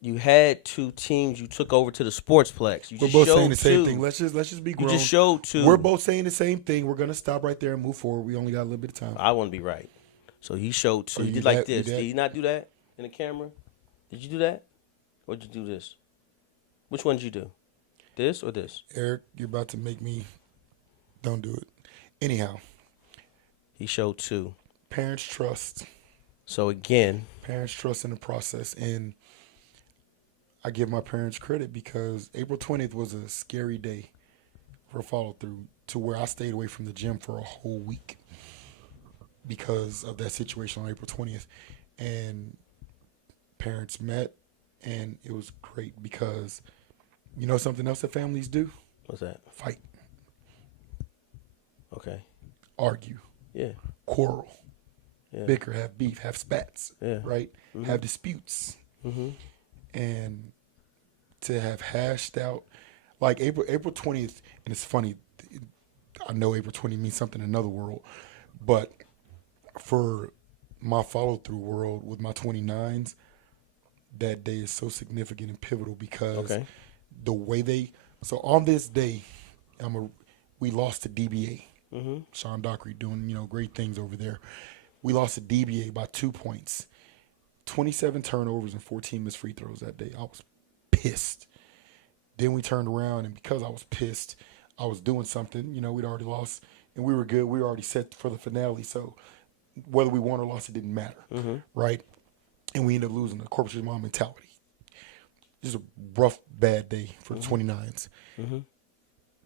You had 2 teams you took over to the Sportsplex. We're both saying the same thing. Let's just be grown. You just showed 2. We're both saying the same thing. We're gonna stop right there and move forward. We only got a little bit of time. I want to be right. So he showed 2. He did like this. Did he not do that in the camera? Did you do that? Or did you do this? Which one did you do? This or this? Eric, you're about to make me. Don't do it. Anyhow. He showed 2. Parents trust. So again. Parents trust in the process. And I give my parents credit, because April 20th was a scary day for follow through, to where I stayed away from the gym for a whole week because of that situation on April 20th. And parents met, and it was great, because you know something else that families do? What's that? Fight. Okay. Argue. Yeah. Quarrel. Yeah. Bicker, have beef, have spats. Yeah. Right? Have disputes. And to have hashed out, like April 20th, and it's funny, I know April 20th means something in another world, but for my follow-through world with my 29s, that day is so significant and pivotal, because the way so on this day, we lost to DBA. Sean Dockery doing, great things over there. We lost to DBA by 2 points. 27 turnovers and 14 missed free throws that day. I was pissed. Then we turned around, and because I was pissed, I was doing something. We'd already lost, and we were good. We were already set for the finale. So whether we won or lost, it didn't matter, right? And we ended up losing the corporate mom mentality. Just a rough, bad day for the 29s.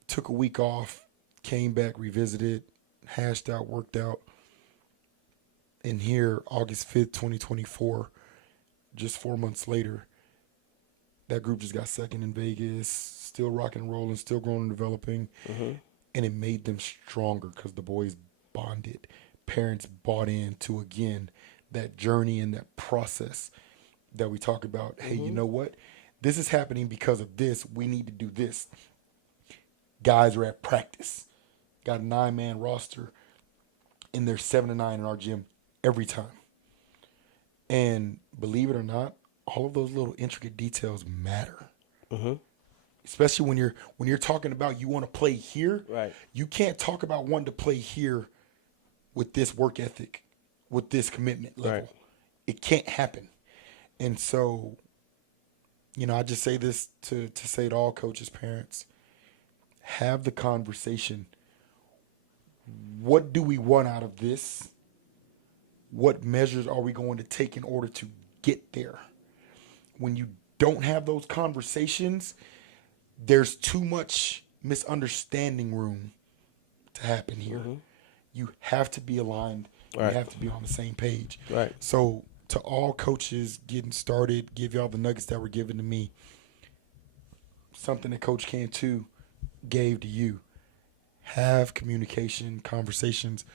Took a week off, came back, revisited, hashed out, worked out. And here, August 5th, 2024, just 4 months later, that group just got second in Vegas, still rocking and rolling, still growing and developing. And it made them stronger, because the boys bonded. Parents bought into, again, that journey and that process that we talk about. Hey, you know what? This is happening because of this. We need to do this. Guys are at practice. Got a 9-man roster, and they're 7 to 9 in our gym every time. And believe it or not, all of those little intricate details matter. especially when you're talking about you want to play here. Right. You can't talk about wanting to play here with this work ethic, with this commitment level. Right. It can't happen. And so, I just say this to say to all coaches, parents, have the conversation. What do we want out of this? What measures are we going to take in order to get there? When you don't have those conversations, there's too much misunderstanding room to happen here. Mm-hmm. You have to be aligned. Right. You have to be on the same page. Right. So to all coaches getting started, give y'all the nuggets that were given to me. Something that Coach Cantu gave to you. Have communication, conversations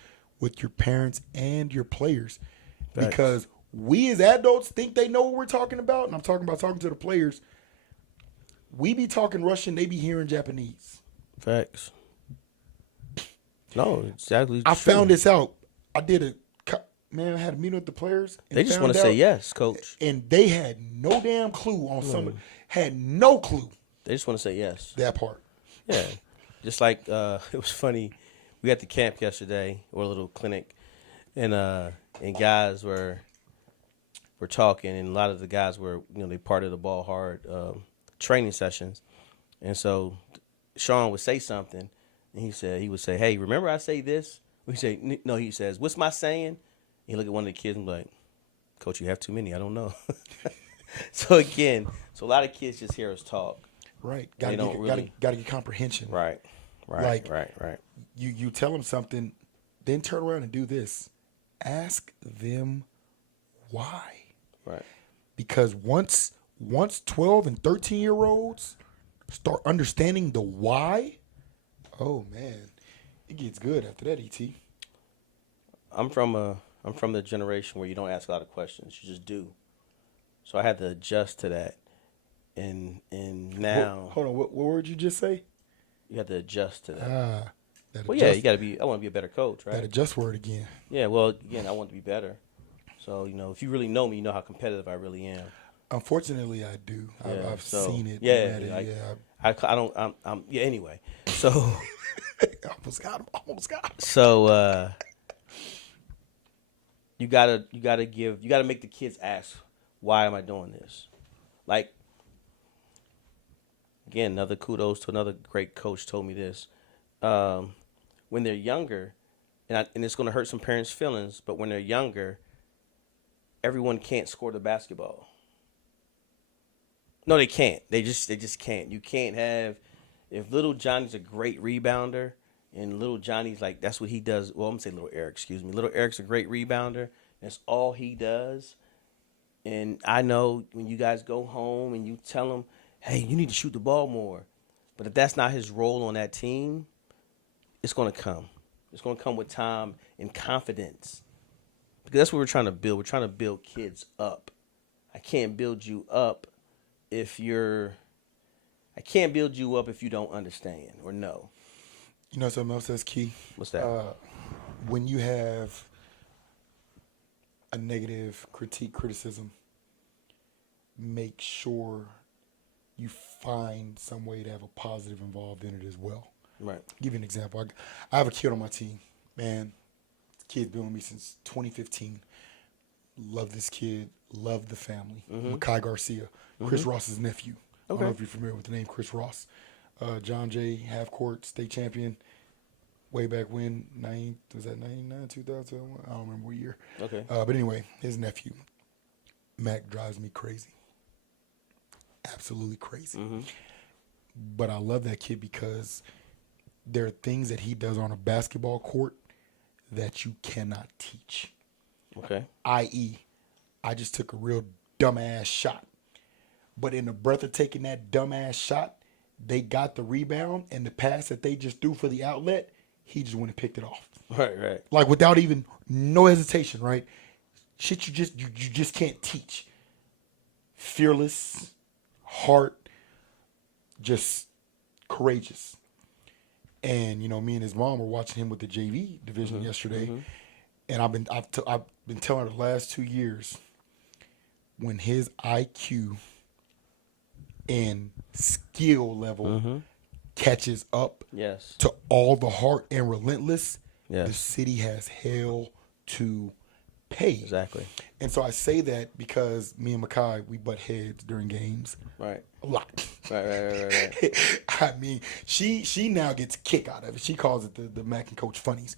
with your parents and your players. Facts. Because we as adults think they know what we're talking about. And I'm talking about talking to the players. We be talking Russian, they be hearing Japanese. Facts. No, exactly. I true. found this out. I had a meeting with the players. And They just want to say yes, coach. And they had no damn clue on some. Had no clue. They just want to say yes. That part. Yeah. Just like it was funny. We had the camp yesterday, or a little clinic, and guys were talking, and a lot of the guys were, they part of the ball hard training sessions, and so Sean would say something, and he would say, "Hey, remember I say this?" We say, "No." He says, "What's my saying?" He look at one of the kids and be like, "Coach, you have too many. I don't know." So a lot of kids just hear us talk. Right. They don't really Gotta get comprehension. Right. Like, Right. You tell them something, then turn around and do this. Ask them why. Right. Because once 12 and 13-year-olds start understanding the why, oh man, it gets good after that, ET. I'm from the generation where you don't ask a lot of questions, you just do. So I had to adjust to that, and now Hold on, what word you just say? you have to adjust to that. That Well, adjust, yeah, you got to be. I want to be a better coach, right? that adjust word again. Yeah. Well, again, I want to be better. So if you really know me, you know how competitive I really am. Unfortunately, I do. Yeah, I've so, seen it. yeah, read it, like, yeah. I don't. I'm. Yeah. Anyway, so Almost got him. so you gotta make the kids ask, why am I doing this? Like, again, another kudos to another great coach told me this. When they're younger, and it's going to hurt some parents' feelings, but when they're younger, everyone can't score the basketball. No, they can't. They just can't. You can't have, if little Johnny's a great rebounder, and little Johnny's like, that's what he does. Well, I'm going to say little Eric, excuse me. Little Eric's a great rebounder. That's all he does. And I know when you guys go home and you tell him, hey, you need to shoot the ball more. But if that's not his role on that team, it's going to come. It's going to come with time and confidence. Because that's what we're trying to build. We're trying to build kids up. I can't build you up if you don't understand or know. You know something else that's key? What's that? When you have a negative criticism, make sure you find some way to have a positive involved in it as well. Right. I'll give you an example. I have a kid on my team. Man, the kid's been with me since 2015. Love this kid. Love the family. Mm-hmm. Makai Garcia, Chris Ross's nephew. I Okay. don't know if you're familiar with the name Chris Ross. John Jay, half-court state champion. Way back when, 99, 2001? I don't remember what year. Okay. But anyway, his nephew, Mac, drives me crazy. Absolutely crazy. Mm-hmm. But I love that kid because there are things that he does on a basketball court that you cannot teach. Okay. I.e., I just took a real dumbass shot. But in the breath of taking that dumbass shot, they got the rebound, and the pass that they just threw for the outlet, he just went and picked it off. Right. Like without even no hesitation, right? Shit you just can't teach. Fearless, heart, just courageous. And me and his mom were watching him with the JV division yesterday, and I've been telling her the last 2 years, when his IQ and skill level catches up Yes. to all the heart and relentless, Yes. the city has hell to pay. Exactly. And so I say that because me and Makai, we butt heads during games Right. a lot. Right. I mean, she now gets a kick out of it. She calls it the Mac and Coach funnies.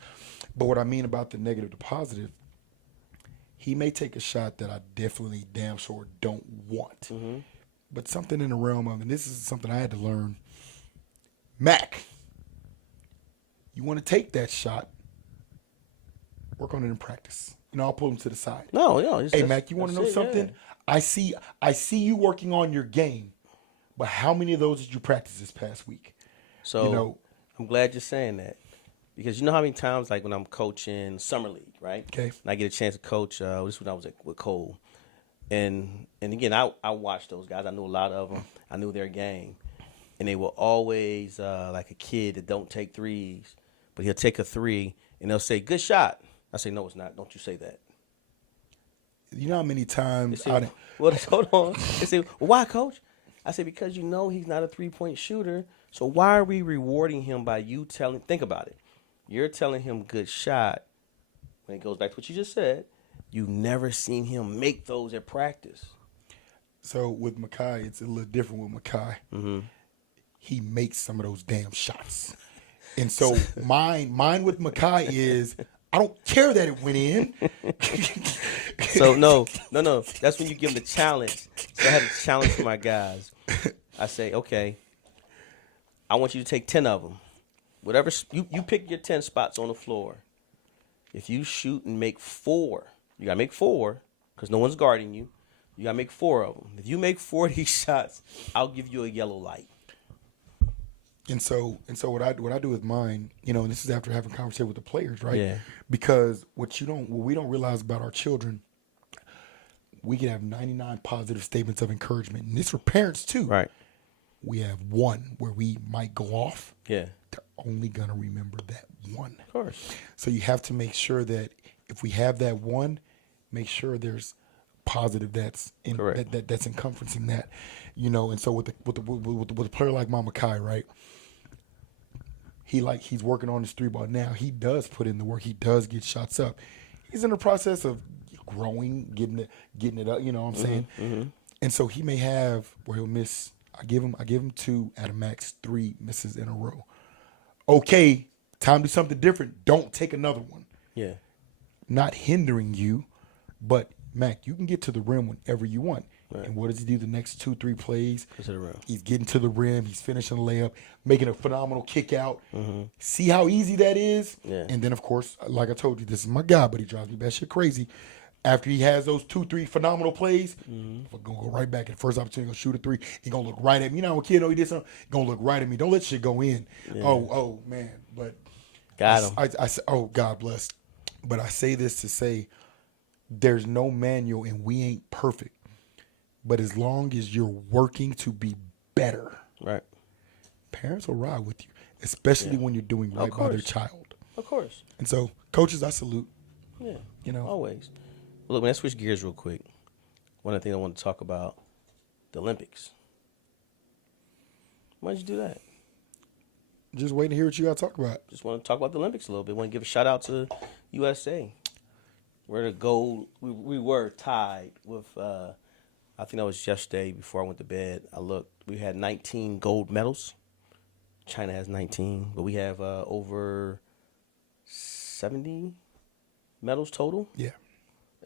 But what I mean about the negative to positive, he may take a shot that I definitely damn sure don't want. But something in the realm of, and this is something I had to learn, Mac, you want to take that shot, work on it in practice. I'll pull him to the side. No. Hey, Mac, you want to know something? Yeah. I see you working on your game, but how many of those did you practice this past week? So I'm glad you're saying that, because you know how many times, like when I'm coaching summer league, right? Okay. And I get a chance to coach. This is when I was with Cole, and again, I watched those guys. I knew a lot of them. I knew their game, and they were always like a kid that don't take threes, but he'll take a three and they'll say, "Good shot." I say, "No, it's not. Don't you say that." You know how many times They say, hold on. They say, "Well, why, coach?" I say, "Because you know he's not a 3-point shooter. So why are we rewarding him by you telling? Think about it. You're telling him good shot. When it goes back to what you just said, you've never seen him make those at practice." So with Makai, it's a little different with Makai. He makes some of those damn shots. And so mine with Makai is, I don't care that it went in. So no. That's when you give him the challenge. So I had a challenge for my guys. I say, okay, I want you to take 10 of them. Whatever you pick your 10 spots on the floor. If you shoot and make 4, you gotta make 4 because no one's guarding you. You gotta make 4 of them. If you make 4 of these shots, I'll give you a yellow light. And so what I do with mine, and this is after having a conversation with the players, right? Yeah. Because what we don't realize about our children, we can have 99 positive statements of encouragement, and this for parents too. Right. We have one where we might go off. Yeah. They're only gonna remember that one. Of course. So you have to make sure that if we have that one, make sure there's positive that's that's encompassing that, And so with a player like Mama Kai, right? He's working on his 3-ball now. He does put in the work. He does get shots up. He's in the process of growing, getting it up. You know what I'm saying? And so he may have where he'll miss. I give him 2 at a max, 3 misses in a row. Okay, time to do something different. Don't take another one. Yeah. Not hindering you, but Mac, you can get to the rim whenever you want. Right. And what does he do the next 2-3 plays? Get to the rim. He's getting to the rim. He's finishing the layup, making a phenomenal kick out. See how easy that is? Yeah. And then, of course, like I told you, this is my guy, but he drives me batshit crazy. After he has those 2-3 phenomenal plays, we're going to go right back at the first opportunity, go shoot a 3. He's going to look right at me. You know, when a kid, he did something, going to look right at me. Don't let shit go in. Yeah. Oh, man. But got him. I oh, God bless. But I say this to say there's no manual and we ain't perfect. But as long as you're working to be better, right, parents will ride with you, especially when you're doing right by their child. Of course. And so, coaches, I salute. Yeah, always. Look, man, let's switch gears real quick. One of the things I want to talk about, the Olympics. Why did you do that? Just waiting to hear what you got to talk about. Just want to talk about the Olympics a little bit. Want to give a shout out to USA. We're the gold. We were tied with. I think that was yesterday before I went to bed. I looked. We had 19 gold medals. China has 19, but we have over 70 medals total. Yeah.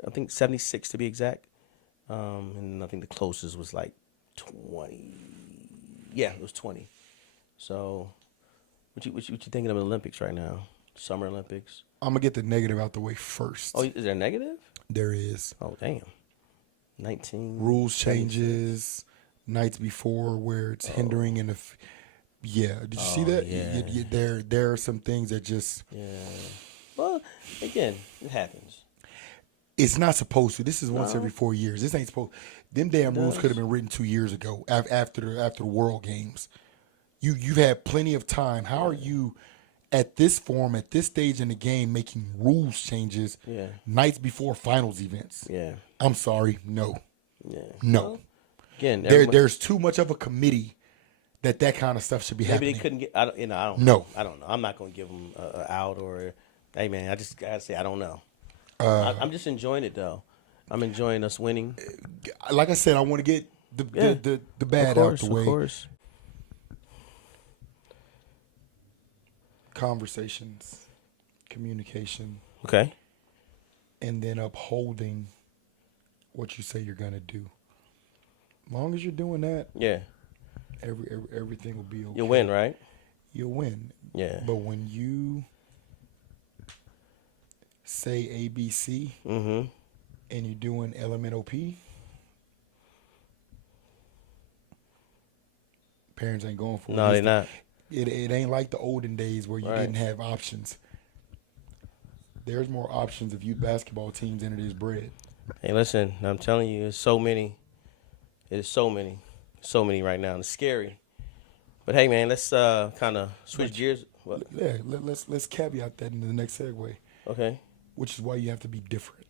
I think 76 to be exact. And I think the closest was like 20. Yeah, it was 20. So, what you thinking of the Olympics right now? Summer Olympics. I'm gonna get the negative out the way first. Oh, is there a negative? There is. Oh, damn. 19. Rules changes nights before where it's hindering and if. Yeah, did you see that? Yeah. There are some things that just. Yeah. Well, again, it happens. It's not supposed to. This is once every 4 years. This ain't supposed. Them damn rules could have been written 2 years ago after the World Games. You've had plenty of time. How are you at this form, at this stage in the game, making rules changes nights before finals events? Yeah. I'm sorry, no. Yeah. No. Again, there's too much of a committee that kind of stuff should be maybe happening. they couldn't get. I don't know. No. I don't know. I'm not going to give them a out or, hey man, I just gotta say I don't know. I'm just enjoying it though. I'm enjoying us winning. Like I said, I want to get the bad out the way. Of course. Conversations, communication, Okay. and then upholding what you say you're gonna do. As long as you're doing that, Yeah. everything will be okay. You'll win, right? You'll win. Yeah. But when you say ABC Mm-hmm. and you're doing LMNOP, parents ain't going for it. No, they're not. It ain't like the olden days where you Right. didn't have options. There's more options of youth basketball teams than it is bread. Hey, listen, I'm telling you, it's so many. It is so many. So many right now. And it's scary. But hey, man, let's kind of switch gears. What? Yeah, let's caveat that in the next segue, Okay. which is why you have to be different.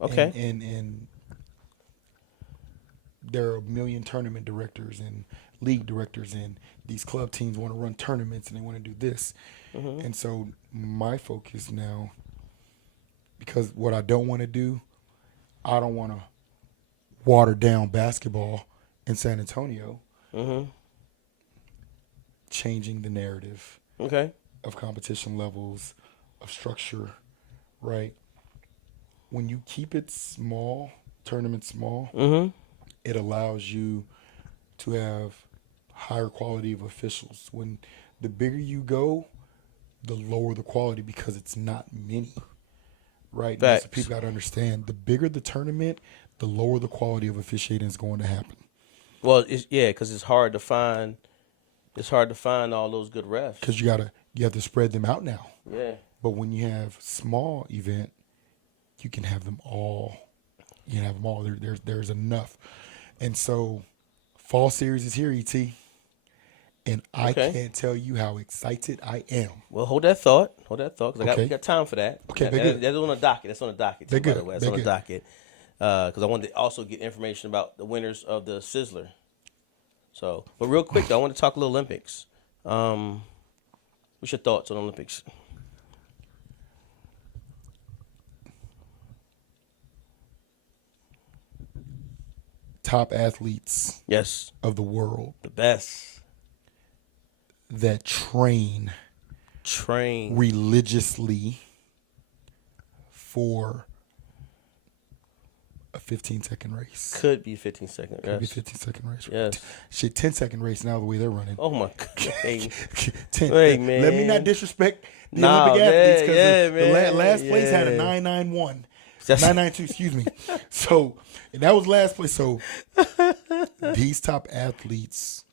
Okay. And there are a million tournament directors and league directors, and these club teams want to run tournaments and they want to do this. Mm-hmm. And so my focus now, because what I don't want to do, I don't want to water down basketball in San Antonio, Mm-hmm. changing the narrative Okay. of competition levels, of structure, right? When you keep it small, tournament small, Mm-hmm. it allows you to have higher quality of officials. When the bigger you go, the lower the quality because it's not many, right? Facts. So people got to understand, the bigger the tournament, the lower the quality of officiating is going to happen. Well, because it's hard to find. It's hard to find all those good refs. Because you have to spread them out now. Yeah. But when you have small event, you can have them all. You can have them all. There's enough. And so fall series is here, ET. And I Okay. can't tell you how excited I am. Well, hold that thought. Because Okay. we got time for that. Okay, they're good. That's on the docket. That's on the docket. They're Too, by good. the way. That's They're on the good. docket. Because I wanted to also get information about the winners of the Sizzler. So, but real quick, though, I want to talk a little Olympics. What's your thoughts on Olympics? Top athletes Yes, of the world the best. that train religiously for a 15-second race. Could be 15 seconds. Could be Yes. 15-second race. Yes. Shit, 10-second race now the way they're running. Oh my God. Hey, 10. Hey, man. Let me not disrespect the Nah, Olympic athletes because yeah, the man. last place had a Yeah. 991. That's- 992, excuse me. So, and that was last place. So, these top athletes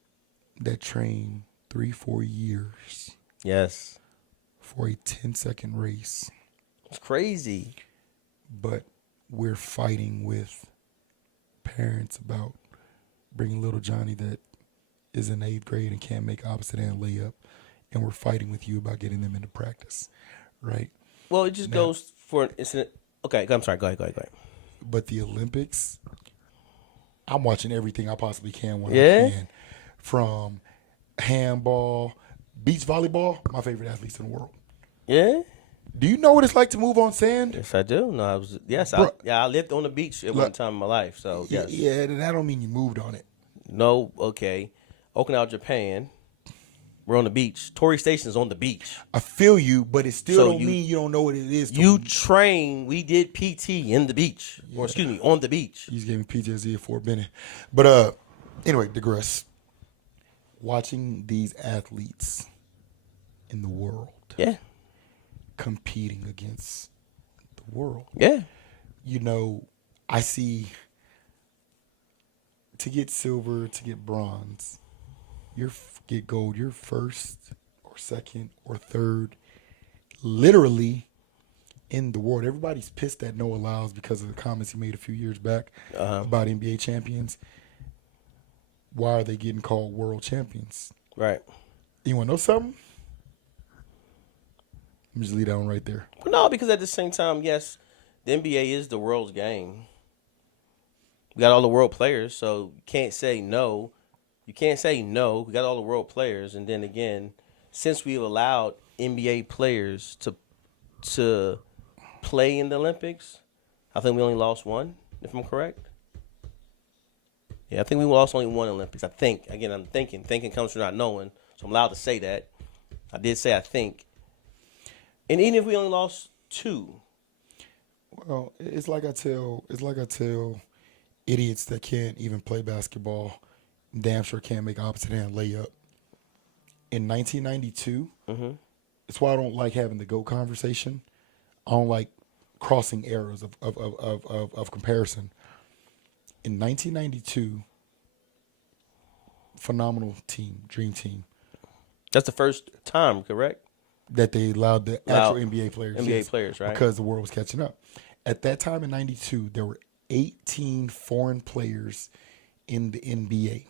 that train 3-4 years yes. for a 10-second race, It's crazy. but we're fighting with parents about bringing little Johnny that is in 8th grade and can't make opposite hand layup, and we're fighting with you about getting them into practice, right? Well, it just Now- goes for an incident. Okay, I'm sorry. Go ahead. But the Olympics, I'm watching everything I possibly can when Yeah? I can. From handball, beach volleyball, my favorite athletes in the world. Yeah? Do you know what it's like to move on sand? Yes, I do. No, I was. Yes, Bruh. I lived on the beach at one time in my life. So yes. Yeah, and that don't mean you moved on it. No. Okay. Okinawa, Japan. We're on the beach. Torii Station is on the beach. I feel you, but it still So don't mean you don't know what it is. You train. We did PT in the beach, or excuse me, on the beach. You just gave me PTSD at Fort Benning. But anyway, digress. Watching these athletes in the world Yeah. competing against the world. Yeah. You know, I see to get silver, to get bronze, get gold, you're first or second or third, literally in the world. Everybody's pissed at Noah Lyles because of the comments he made a few years back about NBA champions. Why are they getting called world champions? Right. You want to know something? Let me just leave that one right there. Well, no, because at the same time, yes, the NBA is the world's game. We got all the world players, so you can't say no. You can't say no. We got all the world players, and then again, since we've allowed NBA players to play in the Olympics, I think we only lost one, if I'm correct. Yeah, I think we lost only one Olympics. I think. Again, I'm thinking. Thinking comes from not knowing, so I'm allowed to say that. I did say I think. And even if we only lost two. Well, it's like I tell idiots that can't even play basketball, damn sure can't make opposite hand layup. In 1992, it's why I don't like having the GOAT conversation. I don't like crossing errors of comparison. In 1992, phenomenal team, dream team. That's the first time, correct? That they allowed the actual NBA players. NBA players, right? Because the world was catching up. At that time in 92, there were 18 foreign players in the NBA.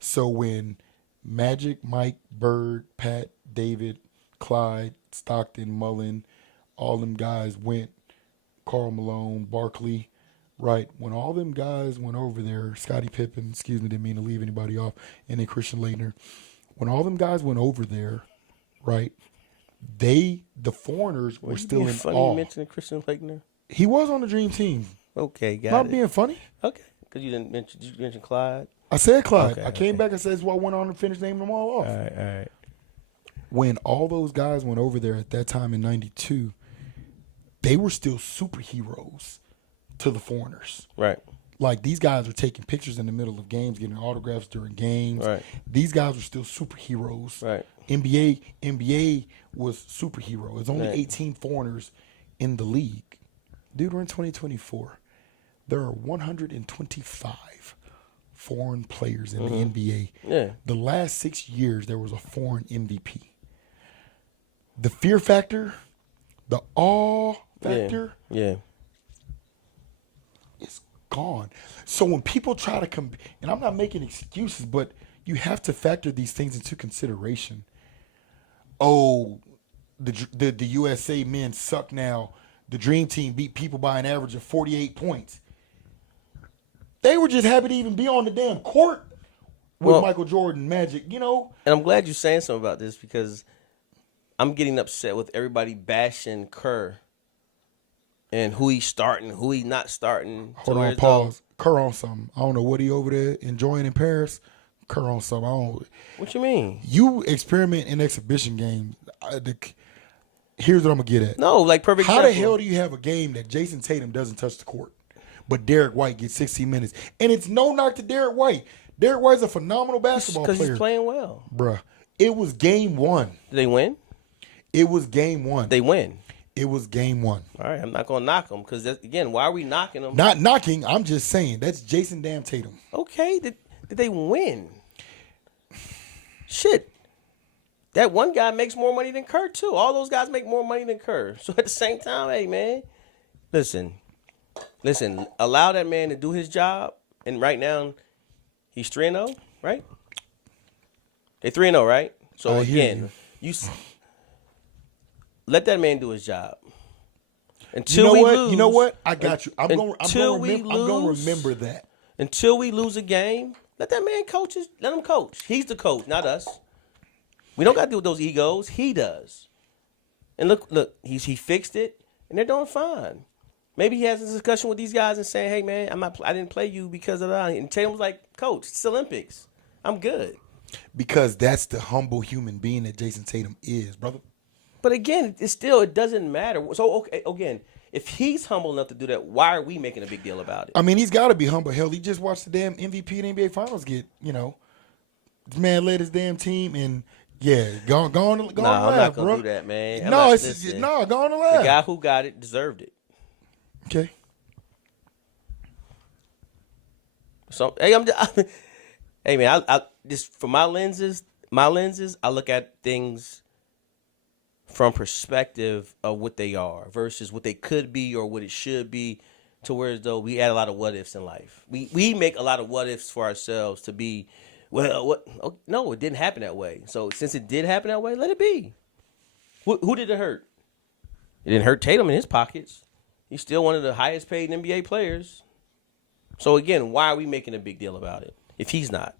So when Magic, Mike, Bird, Pat, David, Clyde, Stockton, Mullen, all them guys went, Karl Malone, Barkley, right? When all them guys went over there, Scottie Pippen, didn't mean to leave anybody off, and then Christian Laettner. When all them guys went over there, right, the foreigners were still in funny awe. You mentioned Christian Laettner? He was on the dream team. Okay, got Not it. being funny. Okay, because you mention Clyde. I said Clyde. Okay, I came back and said that's why I went on and finished naming them all off. All right. When all those guys went over there at that time in 92, they were still superheroes to the foreigners. Right. Like, these guys were taking pictures in the middle of games, getting autographs during games. Right. These guys were still superheroes. Right. NBA was superhero. There's only Right. 18 foreigners in the league. Dude, we're in 2024. There are 125 foreign players in the NBA. Yeah. The last 6 years, there was a foreign MVP. The fear factor, the awe factor, Yeah. is gone. So when people try to and I'm not making excuses, but you have to factor these things into consideration. Oh, the USA men suck now. The Dream Team beat people by an average of 48 points. They were just happy to even be on the damn court with Michael Jordan, Magic, you know. And I'm glad you're saying something about this because I'm getting upset with everybody bashing Kerr and who he's starting, who he's not starting. Hold on, pause. Kerr on something. I don't know what he over there enjoying in Paris. Kerr on something. What you mean? You experiment in exhibition games. Here's what I'm going to get at. No, like perfect How example. the hell do you have a game that Jason Tatum doesn't touch the court, but Derek White gets 16 minutes? And it's no knock to Derek White. Derek White's a phenomenal basketball player. Because he's playing well. Bruh, it was game one. Did they win? It was game one. They win. It was game one. All right, I'm not going to knock them because, again, why are we knocking them? Not knocking. I'm just saying. That's Jason damn Tatum. Okay, did they win? Shit. That one guy makes more money than Kerr, too. All those guys make more money than Kerr. So at the same time, hey, man, listen, allow that man to do his job. And right now, he's 3-0, right? They 3-0, right? So, again, let that man do his job. Until we lose. You know what? I got you. I'm going to lose, remember that. Until we lose a game, let that man coach. Let him coach. He's the coach, not us. We don't got to deal with those egos. He does. And look, he fixed it, and they're doing fine. Maybe he has a discussion with these guys and saying, "Hey, man, I didn't play you because of that." And Tatum was like, "Coach, it's Olympics. I'm good." Because that's the humble human being that Jason Tatum is, brother. But again, it doesn't matter. So, okay, again, if he's humble enough to do that, why are we making a big deal about it? I mean, he's got to be humble. Hell, he just watched the damn MVP of the NBA Finals get, this man led his damn team and, go on I'm laugh, not going bro. to do that, man. Go on and laugh. The guy who got it deserved it. Okay. So, hey, hey, man, I just from my lenses, I look at things from perspective of what they are versus what they could be or what it should be, to where as though we add a lot of what ifs in life. We make a lot of what ifs for ourselves to be, well, what? Oh, no, it didn't happen that way. So since it did happen that way, let it be. Who did it hurt? It didn't hurt Tatum in his pockets. He's still one of the highest paid NBA players. So again, why are we making a big deal about it if he's not?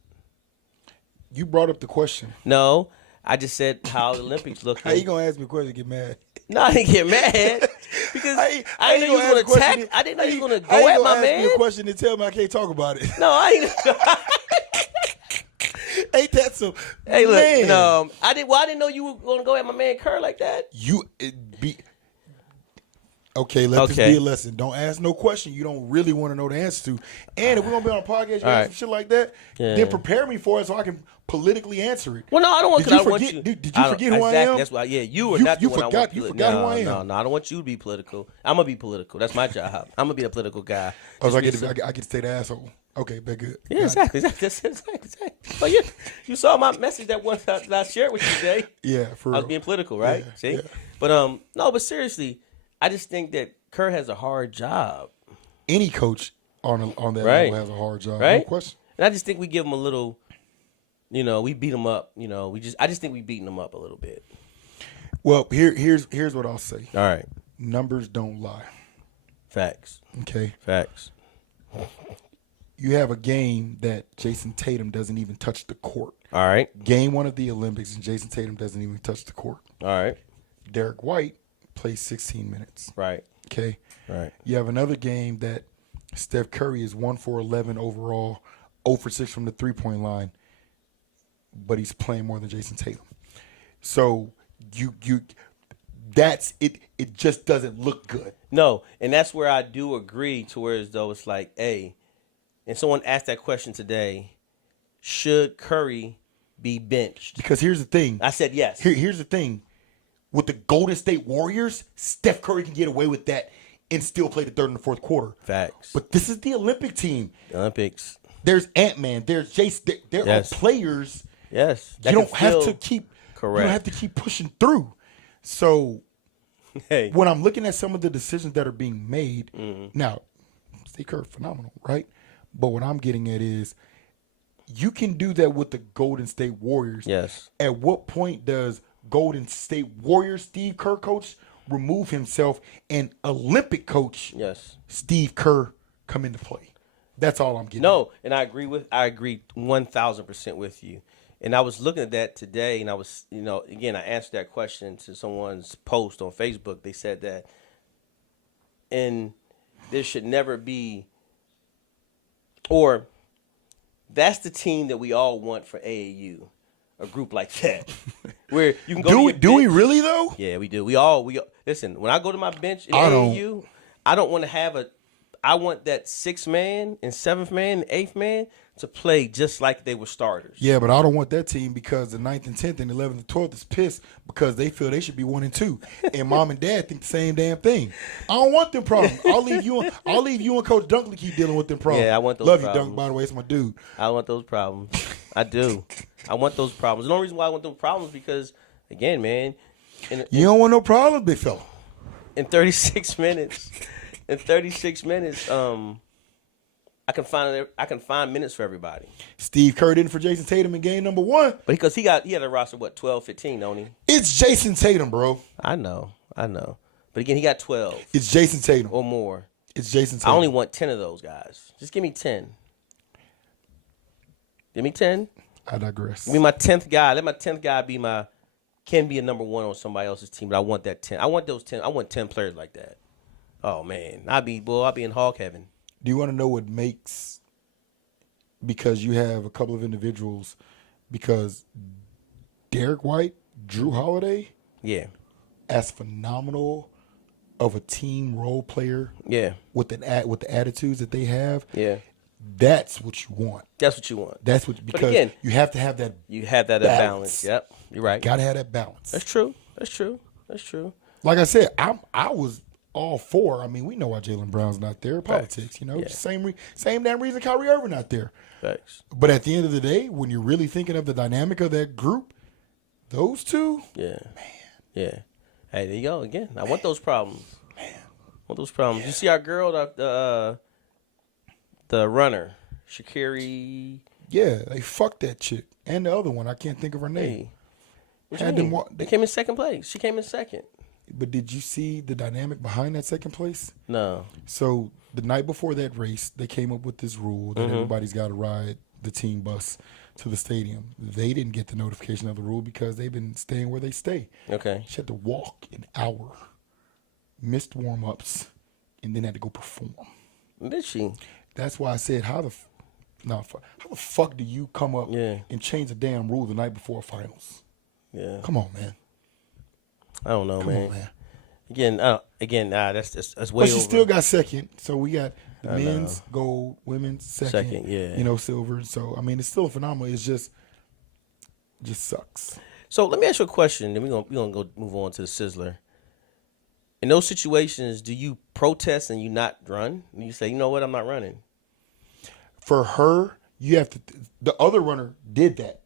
You brought up the question. No, I just said how the Olympics look. How you gonna ask me a question and get mad? No, I didn't get mad because I didn't know you was gonna attack. I didn't know you was gonna How go you at my ask man. me a question and tell me I can't talk about it? No, I ain't. Ain't that some? Hey, look, man. no, I didn't. Well, I didn't know you were gonna go at my man Kerr like that. Okay, let this be a lesson. Don't ask no question you don't really want to know the answer to. And if we're gonna be on a podcast, you ask some shit like that, then prepare me for it so I can politically answer it. Well, no, I don't want. Did you I forget? want you, did you forget who I am? That's why. Yeah, you were not. You the one forgot. I want You forgot who I am. No, I don't want you to be political. I'm gonna be political. That's my job. I'm gonna be a political guy. Oh, so I get to stay the asshole. Okay, but good. Yeah, exactly. Well, you saw my message that I shared with you today. Yeah, for real. I was being political, right? Yeah, See, yeah. But no, but seriously, I just think that Kerr has a hard job. Any coach on that right. level has a hard job, right? No question. And I just think we give him a little, we beat him up. I just think we beating him up a little bit. Well, here's what I'll say. All right, numbers don't lie. Facts. Okay, facts. You have a game that Jason Tatum doesn't even touch the court. All right. Game 1 of the Olympics, and Jason Tatum doesn't even touch the court. All right. Derek White plays 16 minutes. Right. Okay. Right. You have another game that Steph Curry is 1 for 11 overall, 0 for 6 from the 3-point line, but he's playing more than Jason Tatum. So you that's it. It just doesn't look good. No, and that's where I do agree to where as though it's like, hey, and someone asked that question today, should Curry be benched? Because here's the thing. I said yes. Here's the thing. With the Golden State Warriors, Steph Curry can get away with that and still play the third and the fourth quarter. Facts. But this is the Olympic team. Olympics. There's Ant-Man. There's Jace. There Yes. are players. Yes. You don't have to keep. Correct. You don't have to keep pushing through. So hey, when I'm looking at some of the decisions that are being made, now, Steve Kerr, phenomenal, right? But what I'm getting at is you can do that with the Golden State Warriors. Yes. At what point does Golden State Warriors Steve Kerr coach remove himself and Olympic coach Steve Kerr come into play? That's all I'm getting. No, and I agree 1,000% with you. And I was looking at that today, and I was, again, I answered that question to someone's post on Facebook. They said that, and there should never be, or that's the team that we all want for AAU, a group like that, where you can go. Do we really though? Yeah, we do. We all listen. When I go to my bench in AAU, I don't want to have I want that 6th man and 7th man and 8th man to play just like they were starters. Yeah, but I don't want that team because the 9th and 10th and 11th and 12th is pissed because they feel they should be 1 and 2, and mom and dad think the same damn thing. I don't want them problems. I'll leave you and Coach Dunkley keep dealing with them problems. Yeah, I want those Love problems. you, Dunk. By the way, it's my dude. I want those problems. I do. I want those problems. The only reason why I want those problems because, again, man, you don't want no problems, big fella. In 36 minutes. In 36 minutes, I can find minutes for everybody. Steve Kerr didn't for Jason Tatum in game number 1. But because he had a roster, 12, 15, don't he? It's Jason Tatum, bro. I know. But again, he got 12. It's Jason Tatum. Or more. It's Jason Tatum. I only want 10 of those guys. Just give me 10. Give me 10. I digress. Give me my 10th guy. Let my 10th guy can be a number 1 on somebody else's team, but I want that 10. I want those 10. I want 10 players like that. Oh, man. I'll be in hog heaven. Do you want to know what makes, because you have a couple of individuals, because Derek White, Drew Holiday, as phenomenal of a team role player, with the attitudes that they have, that's what you want. That's what you want. That's what, because again, you have to have that. You have that balance. Yep, you're right. Gotta have that balance. That's true. Like I said, I was all for. I mean, we know why Jaylen Brown's not there. Politics, same damn reason Kyrie Irving not there. Facts. But at the end of the day, when you're really thinking of the dynamic of that group, those two, man. Hey, there you go again. I want those problems. Man, I want those problems. You see our girl, the runner, Sha'Carri. Yeah, they fucked that chick and the other one. I can't think of her name. They came in second place. She came in second. But did you see the dynamic behind that second place? No. So the night before that race, they came up with this rule that everybody's got to ride the team bus to the stadium. They didn't get the notification of the rule because they've been staying where they stay. Okay. She had to walk an hour, missed warm-ups, and then had to go perform. Did she? That's why I said, how the fuck do you come up and change the damn rule the night before finals? Yeah. Come on, man. I don't know, Come man. on, man. That's way But she over. still got second. So we got the men's gold, women's second, yeah. Silver. So I mean, it's still phenomenal. It's just sucks. So let me ask you a question. Then we're gonna go move on to the Sizzler. In those situations, do you protest and you not run? And you say, you know what, I'm not running. For her, you have to. The other runner did that.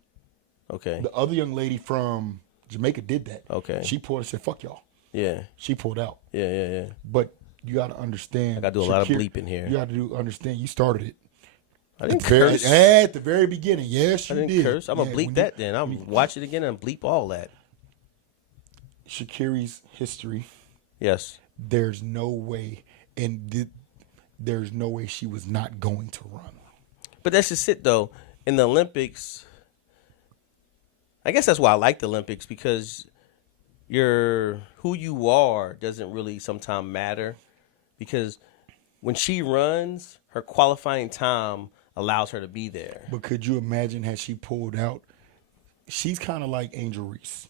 Okay. The other young lady from Jamaica did that. Okay. She pulled and said, "Fuck y'all." Yeah. She pulled out. Yeah. But you got to understand. I got to do a lot of bleeping here. You got to understand. You started it. I didn't curse. At the very beginning. Yes, you did. I didn't curse. I'm going to bleep that then. I'm watch it again and bleep all that. Sha'Carri's history. Yes. There's no way. There's no way she was not going to run. But that's just it, though. In the Olympics, I guess that's why I like the Olympics, because who you are doesn't really sometimes matter, because when she runs, her qualifying time allows her to be there. But could you imagine had she pulled out? She's kind of like Angel Reese.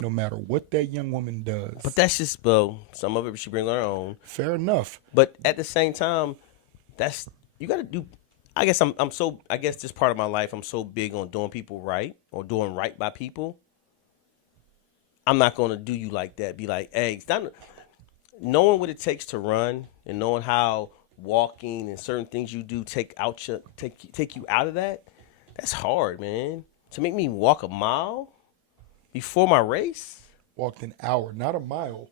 No matter what that young woman does. But that's just, well, some of it she brings on her own. Fair enough. But at the same time, you got to do. I guess I guess this part of my life, I'm so big on doing people right or doing right by people. I'm not going to do you like that. Be like, hey, knowing what it takes to run and knowing how walking and certain things you do take you out of that. That's hard, man. To make me walk a mile before my race. Walked an hour, not a mile.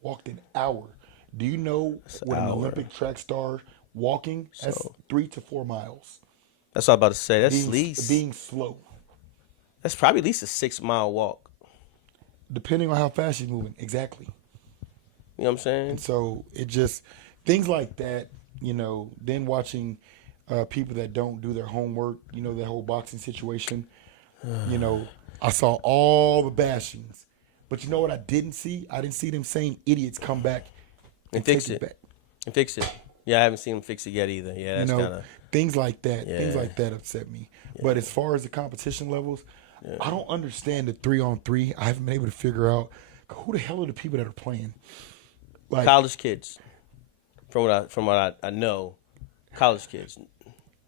Walked an hour. Do you know what an Olympic track star walking? That's 3 to 4 miles. That's what I was about to say. That's being slow. That's probably at least a 6-mile walk. Depending on how fast she's moving. Exactly. You know what I'm saying? And so it just, things like that, then watching people that don't do their homework, that whole boxing situation, I saw all the bashings. But you know what I didn't see? I didn't see them same idiots come back and fix it. And fix it. Yeah, I haven't seen them fix it yet either. Yeah, that's kind of. Things like that. Yeah. Things like that upset me. Yeah. But as far as the competition levels, I don't understand the 3-on-3. I haven't been able to figure out who the hell are the people that are playing. Like college kids. From what I know, college kids.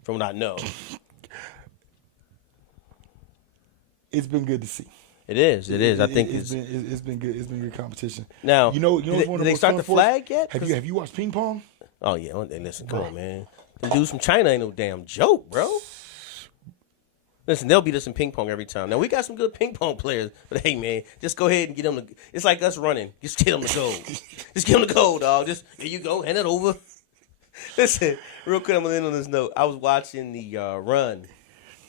From what I know. It's been good to see. It is. I think it's been good. It's been good competition. Now, did they start the flag yet? Have you watched ping pong? Oh yeah. Listen, come on, man. The dudes from China ain't no damn joke, bro. Listen, they'll beat us in ping pong every time. Now we got some good ping pong players, but hey, man, just go ahead and get them. It's like us running. Just get them the gold. Just give them the gold, dog. Just here you go, hand it over. Listen, real quick, I'm gonna end on this note. I was watching the run.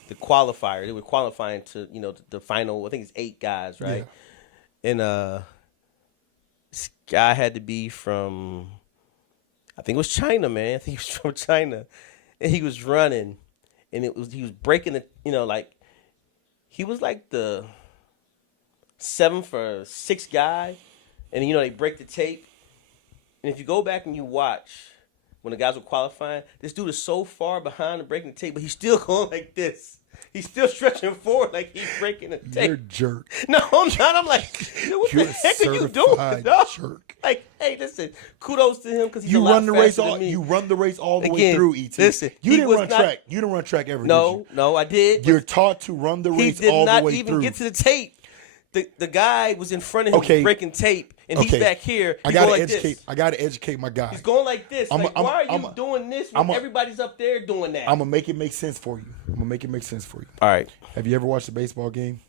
The qualifier. They were qualifying to, the final, I think it's 8 guys, right? Yeah. And this guy had to be from, I think it was China, man. I think he was from China. And he was running. And he was breaking the, he was like the 7th or 6th guy. And, they break the tape. And if you go back and you watch, when the guys were qualifying, this dude is so far behind and breaking the tape, but he's still going like this. He's still stretching forward like he's breaking the tape. You're a jerk. No, I'm not. I'm like, what the heck are you doing, dog? Jerk. Like, hey, listen, kudos to him because he's you a lot run the faster race than me. You run the race all the way through, ET. Listen, you didn't run track. You didn't run track ever, did you? No, I did. You're taught to run the race all the way through. He did not even get to the tape. The guy was in front of him breaking tape, and he's back here. I gotta educate my guy. He's going like this. Why are you doing this when everybody's up there doing that? I'm gonna make it make sense for you. All right. Have you ever watched a baseball game?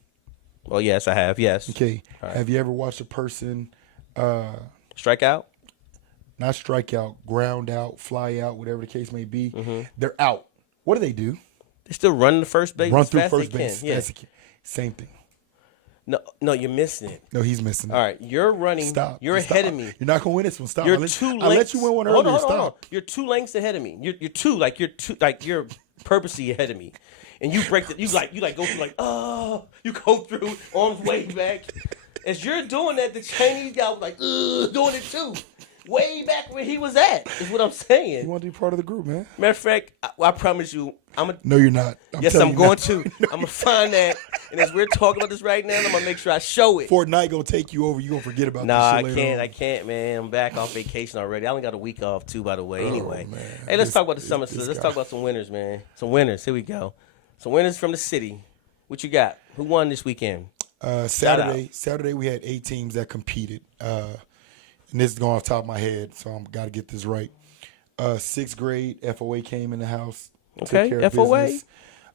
Well, yes, I have. Yes. Okay. Right. Have you ever watched a person strike out? Not strike out, ground out, fly out, whatever the case may be. Mm-hmm. They're out. What do? They still run the first base. Run through first base. Yeah. Same thing. No, you're missing it. No, he's missing it. All right, you're running. Stop. You're Just ahead stop. of me. You're not gonna win this one. Stop. You're I let, two I lengths. let you win one Hold earlier. on, hold on, hold Stop. on. You're 2 lengths ahead of me. You're two. Like you're purposely ahead of me, and you break the. You go through you go through arms way back. As you're doing that, the Chinese guy was like doing it too, way back where he was at. Is what I'm saying. You want to be part of the group, man? Matter of fact, I promise you, No, you're not. Yes, I'm going to. I'm gonna find that, and as we're talking about this right now, I'm gonna make sure I show it. Fortnite gonna take you over. You gonna forget about Nah, this shit later on. I can't, man. I'm back off vacation already. I only got a week off too, by the way. Anyway, man. hey, let's This- talk about the summer. this Let's guy. talk about some winners, man. Some winners. Here we go. Some winners from the city. What you got? Who won this weekend? Saturday we had 8 teams that competed. And this is going off the top of my head, so I'm got to get this right. 6th grade FOA came in the house. took Okay, care of FOA. business.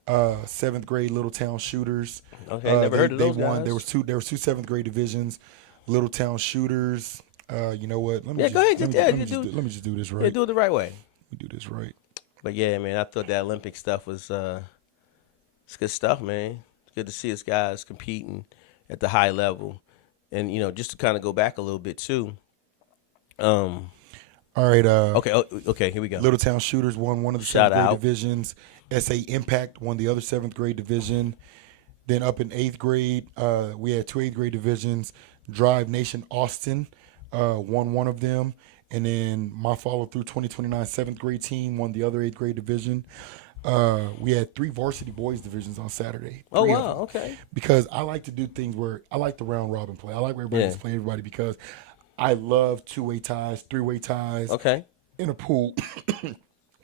7th grade Little Town Shooters. Okay, never heard of those They won. guys. There was two 7th grade divisions. Little Town Shooters. You know what? Let me Yeah, go ahead. Let me just do this right. Yeah, do it the right way. Let me do this right. But yeah, man, I thought that Olympic stuff was it's good stuff, man. It's good to see us guys competing at the high level, and just to kind of go back a little bit too. All right. Okay, here we go. Little Town Shooters won one of the Shout 7th grade out. divisions. SA Impact won the other 7th grade division. Then up in 8th grade, we had 2 8th grade divisions. Drive Nation Austin won one of them. And then my follow through 2029 7th grade team won the other 8th grade division. We had 3 varsity boys divisions on Saturday. Oh, 3 of wow, them. okay. Because I like to do things where I like the round robin play. I like where everybody's Yeah. playing everybody because I love 2-way ties, 3-way ties Okay. in a pool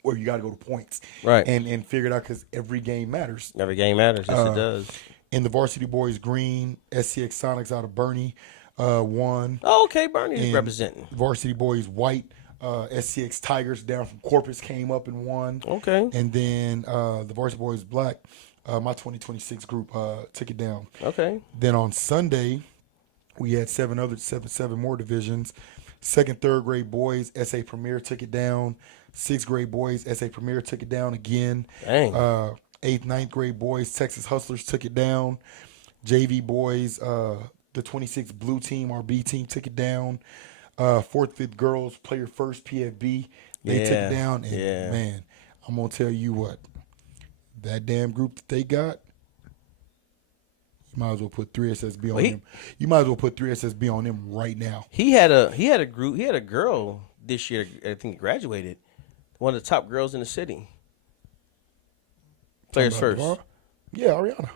where you got to go to points, Right. And figure it out because every game matters. Every game matters. Yes, it does. In the varsity boys green, SCX Sonics out of Bernie won. Oh, okay, Bernie's And representing. Varsity boys white, SCX Tigers down from Corpus came up and won. Okay. And then the varsity boys black, my 2026 group took it down. Okay. Then on Sunday, we had seven more divisions. 2nd, 3rd grade boys, SA Premier took it down. 6th grade boys, SA Premier took it down again. Dang. 8th, 9th grade boys, Texas Hustlers took it down. JV boys, the 26 blue team, our B team, took it down. 4th, 5th girls, player first, PFB, they took it down. And man, I'm gonna tell you what, that damn group that they got, you might as well put 3 SSB on them. You might as well put 3 SSB on them right now. He had a group. He had a girl this year. I think graduated. One of the top girls in the city. Players Talking first. about Navarre? Yeah, Ariana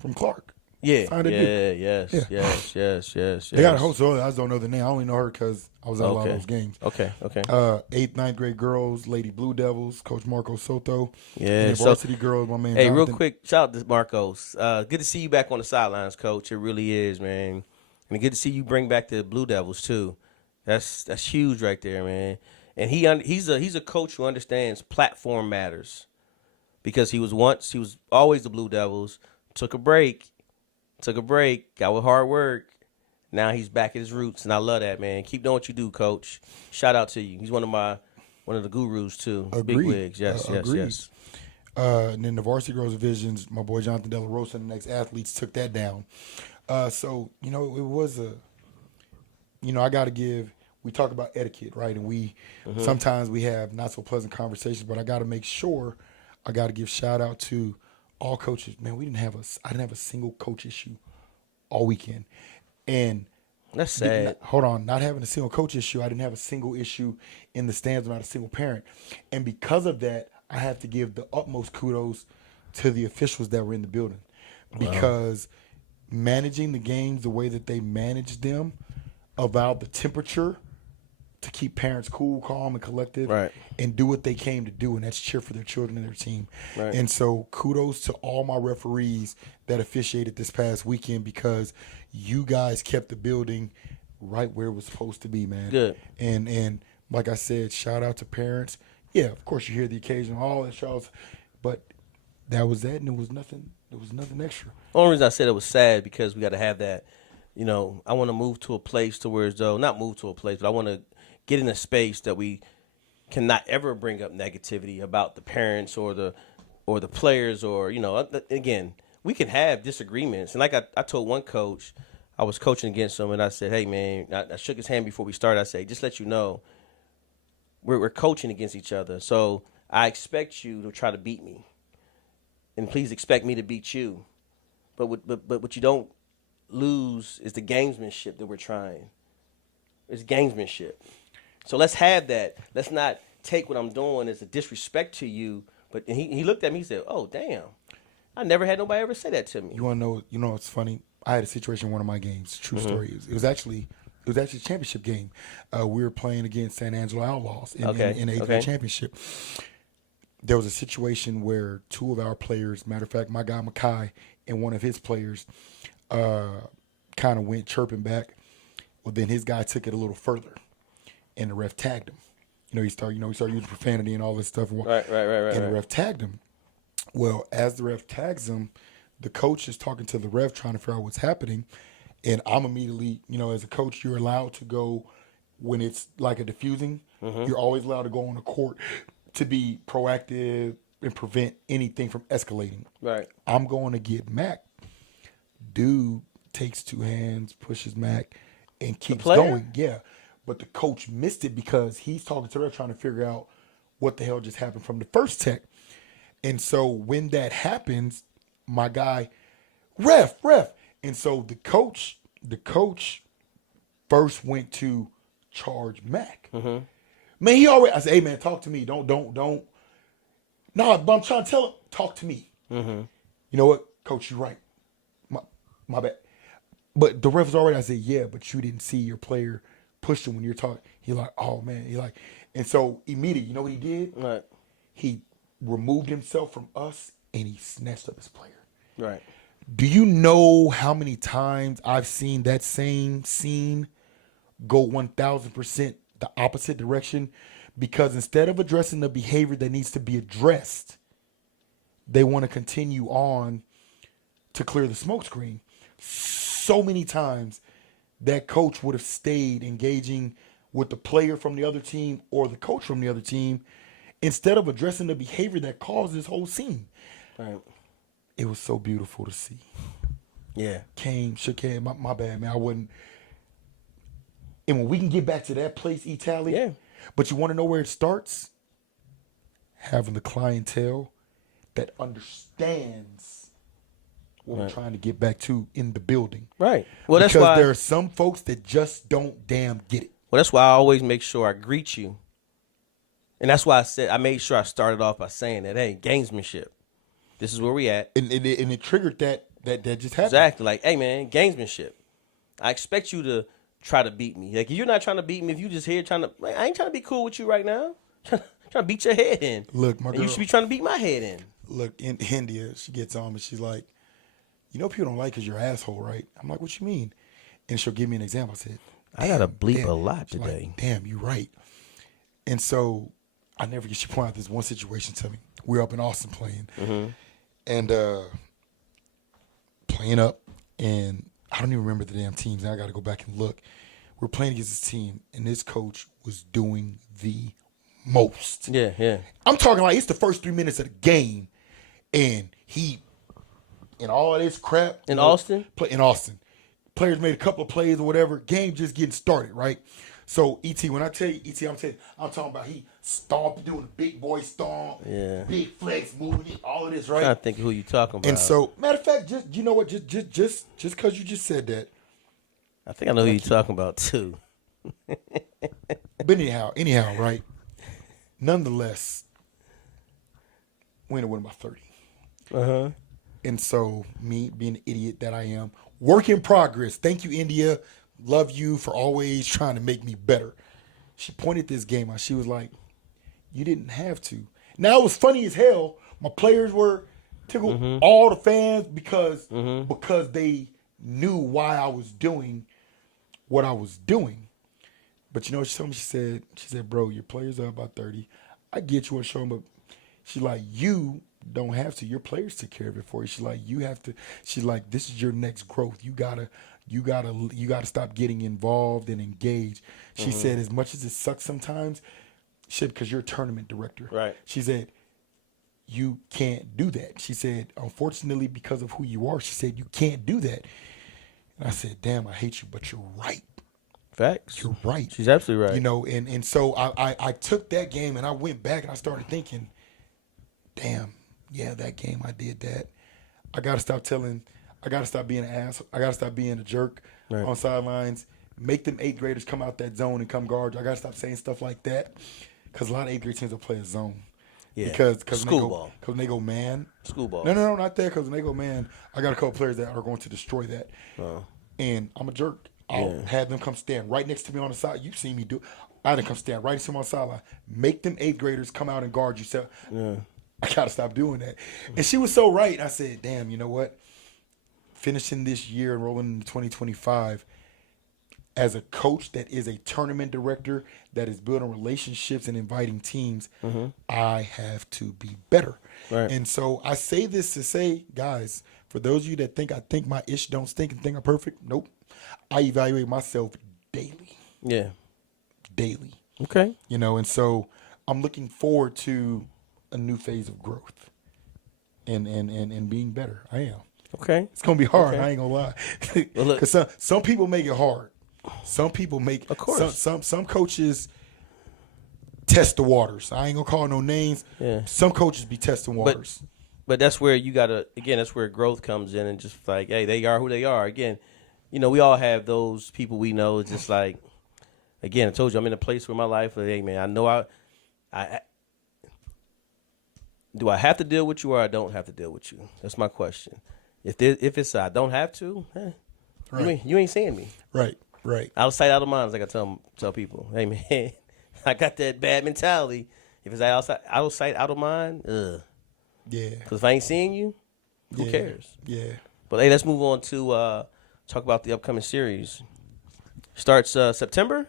from Clark. Yeah. Signed a Yes. Yeah. Yes. They got a host. I just don't know the name. I only know her because I was at a lot of Okay. those games. Okay. 8th, 9th grade girls, Lady Blue Devils, Coach Marco Soto. Yeah, And the so- varsity girls, my man. Hey, real Jonathan. quick, shout out to Marcos. Good to see you back on the sidelines, Coach. It really is, man. And good to see you bring back the Blue Devils too. That's huge right there, man. And he's a coach who understands platform matters, because he was always the Blue Devils. Took a break, got with hard work. Now he's back at his roots, and I love that, man. Keep doing what you do, Coach. Shout out to you. He's one of the gurus too. Big Agreed. wigs, yes. Agreed. And then the varsity girls divisions, my boy Jonathan De La Rosa and the next athletes took that down. So, it was I got to give, we talk about etiquette, right? And we, sometimes we have not so pleasant conversations, but I got to make sure, I got to give shout out to all coaches. Man, I didn't have a single coach issue all weekend. And That's sad. not having a single coach issue. I didn't have a single issue in the stands, not a single parent. And because of that, I have to give the utmost kudos to the officials that were in the building, because managing the games the way that they managed them allowed the temperature to keep parents cool, calm, and collective, Right. and do what they came to do, and that's cheer for their children and their team. Right. And so kudos to all my referees that officiated this past weekend, because you guys kept the building right where it was supposed to be, man. Good. And like I said, shout out to parents. Yeah, of course you hear the occasional, all that shouts, but that was that, and it was nothing extra. Only reason I said it was sad because we got to have that. I want to move to a place to where as though not move to a place, but I want to get in a space that we cannot ever bring up negativity about the parents or the players, or again, we can have disagreements. And like I told one coach, I was coaching against him, and I said, hey, man, I shook his hand before we started. I said, just let you know, we're coaching against each other. So I expect you to try to beat me. And please expect me to beat you. But what you don't lose is the gamesmanship that we're trying. It's gamesmanship. So let's have that. Let's not take what I'm doing as a disrespect to you. But he looked at me, he said, oh, damn. I never had nobody ever say that to me. You want to know? You know, it's funny. I had a situation in one of my games. True story. It was actually a championship game. We were playing against San Angelo Outlaws in the eighth grade championship. There was a situation where two of our players, matter of fact, my guy Makai and one of his players, kind of went chirping back. Well, then his guy took it a little further, and the ref tagged him. He started using profanity and all this stuff. Right. And the ref tagged him. Well, as the ref tags him, the coach is talking to the ref, trying to figure out what's happening. And I'm immediately, as a coach, you're allowed to go when it's like a diffusing. You're always allowed to go on the court to be proactive and prevent anything from escalating. Right. I'm going to get Mac. Dude takes two hands, pushes Mac, and keeps going. Yeah. But the coach missed it because he's talking to the ref trying to figure out what the hell just happened from the first tech. And so when that happens, my guy, ref. And so the coach first went to charge Mac. Man, I said, hey, man, talk to me. Don't. No, but I'm trying to tell him, talk to me. You know what, coach, you're right. My bad. But the ref was already, I said, yeah, but you didn't see your player push him when you're talking. He like, oh, man. And so immediately, you know what he did? Right. He removed himself from us, and he snatched up his player. Right. Do you know how many times I've seen that same scene go 1,000% the opposite direction? Because instead of addressing the behavior that needs to be addressed, they want to continue on to clear the smoke screen. So many times that coach would have stayed engaging with the player from the other team or the coach from the other team instead of addressing the behavior that caused this whole scene. Right. It was so beautiful to see. Yeah. Shook hands. My bad, man. I wouldn't. And when we can get back to that place, Tally. Yeah. But you want to know where it starts? Having the clientele that understands what we're trying to get back to in the building. Right. Well, that's because why there are some folks that just don't damn get it. Well, that's why I always make sure I greet you. And that's why I made sure I started off by saying that, hey, gamesmanship. This is where we at. And it triggered that just happened. Exactly. Like, hey, man, gamesmanship. I expect you to try to beat me. Like, if you're not trying to beat me, if you just here trying to, I ain't trying to be cool with you right now. Trying to beat your head in. Look, my girl. You should be trying to beat my head in. Look, in India, she gets on me. She's like, people don't like because you're an asshole, right? I'm like, what you mean? And she'll give me an example. I said, I got to bleep a lot today. Like, damn, you're right. And so I never get she point out this one situation to me. We're up in Austin playing. And playing up, and I don't even remember the damn teams. Now I got to go back and look. We're playing against this team, and this coach was doing the most. Yeah. I'm talking like it's the first 3 minutes of the game, and he, and all of this crap. In Austin? In Austin. Players made a couple of plays or whatever. Game just getting started, right? So, E.T., when I tell you, I'm talking about he stomped, doing the big boy stomp, big flex, moving it, all of this, right? I think who you talking about. And so, matter of fact, just you know what, just because you just said that. I think I know who you talking about, too. But anyhow, right? Nonetheless, we ended up winning by 30. And so, me being the idiot that I am, work in progress. Thank you, India. Love you for always trying to make me better. She pointed this game out. She was like, you didn't have to. Now, it was funny as hell. My players were tickled. All the fans because they knew why I was doing what I was doing. But you know what she told me? She said, bro, your players are about 30. I get you want to show them, but she's like, you don't have to. Your players take care of it for you. She's like, you have to. She's like, this is your next growth. You gotta stop getting involved and engaged. She said, as much as it sucks sometimes, because you're a tournament director. Right. She said, you can't do that. She said, unfortunately, because of who you are, she said, you can't do that. And I said, damn, I hate you, but you're right. Facts. You're right. She's absolutely right. You know, and so I took that game and I went back and I started thinking, damn, yeah, that game I did that. I got to stop being an ass. I got to stop being a jerk on sidelines. Make them 8th graders come out that zone and come guard you. I got to stop saying stuff like that because a lot of 8th grade teams will play a zone. Yeah. Because Schoolball. when they go man. Schoolball. No, not that. Because when they go man, I got a couple players that are going to destroy that. And I'm a jerk. I'll have them come stand right next to me on the side. You've seen me do it. I had them come stand right next to me on the sideline. Make them 8th graders come out and guard you. So I got to stop doing that. And she was so right. I said, damn, you know what? Finishing this year and rolling into 2025, as a coach that is a tournament director that is building relationships and inviting teams, I have to be better. Right. And so I say this to say, guys, for those of you that think I think my ish don't stink and think I'm perfect, nope. I evaluate myself daily. Yeah. Daily. Okay. You know, and so I'm looking forward to a new phase of growth and being better. I am. Okay. It's gonna be hard. Okay. I ain't gonna lie. Well, look, Because some people make it hard. Some people make. Of course. Some coaches test the waters. I ain't gonna call no names. Yeah. Some coaches be testing waters. But that's where you gotta, again, that's where growth comes in, and just like, hey, they are who they are. Again, you know, we all have those people we know. It's just like, again, I told you, I'm in a place where my life, like, hey, man, I know I do I have to deal with you or I don't have to deal with you? That's my question. If it's I don't have to, Right. you ain't seeing me. Right. Out of sight, out of mind, like I tell people. Hey, man, I got that bad mentality. If it's out of sight, out of mind, Yeah. Because if I ain't seeing you, who Yeah. cares? Yeah. But, hey, let's move on to talk about the upcoming series. Starts September,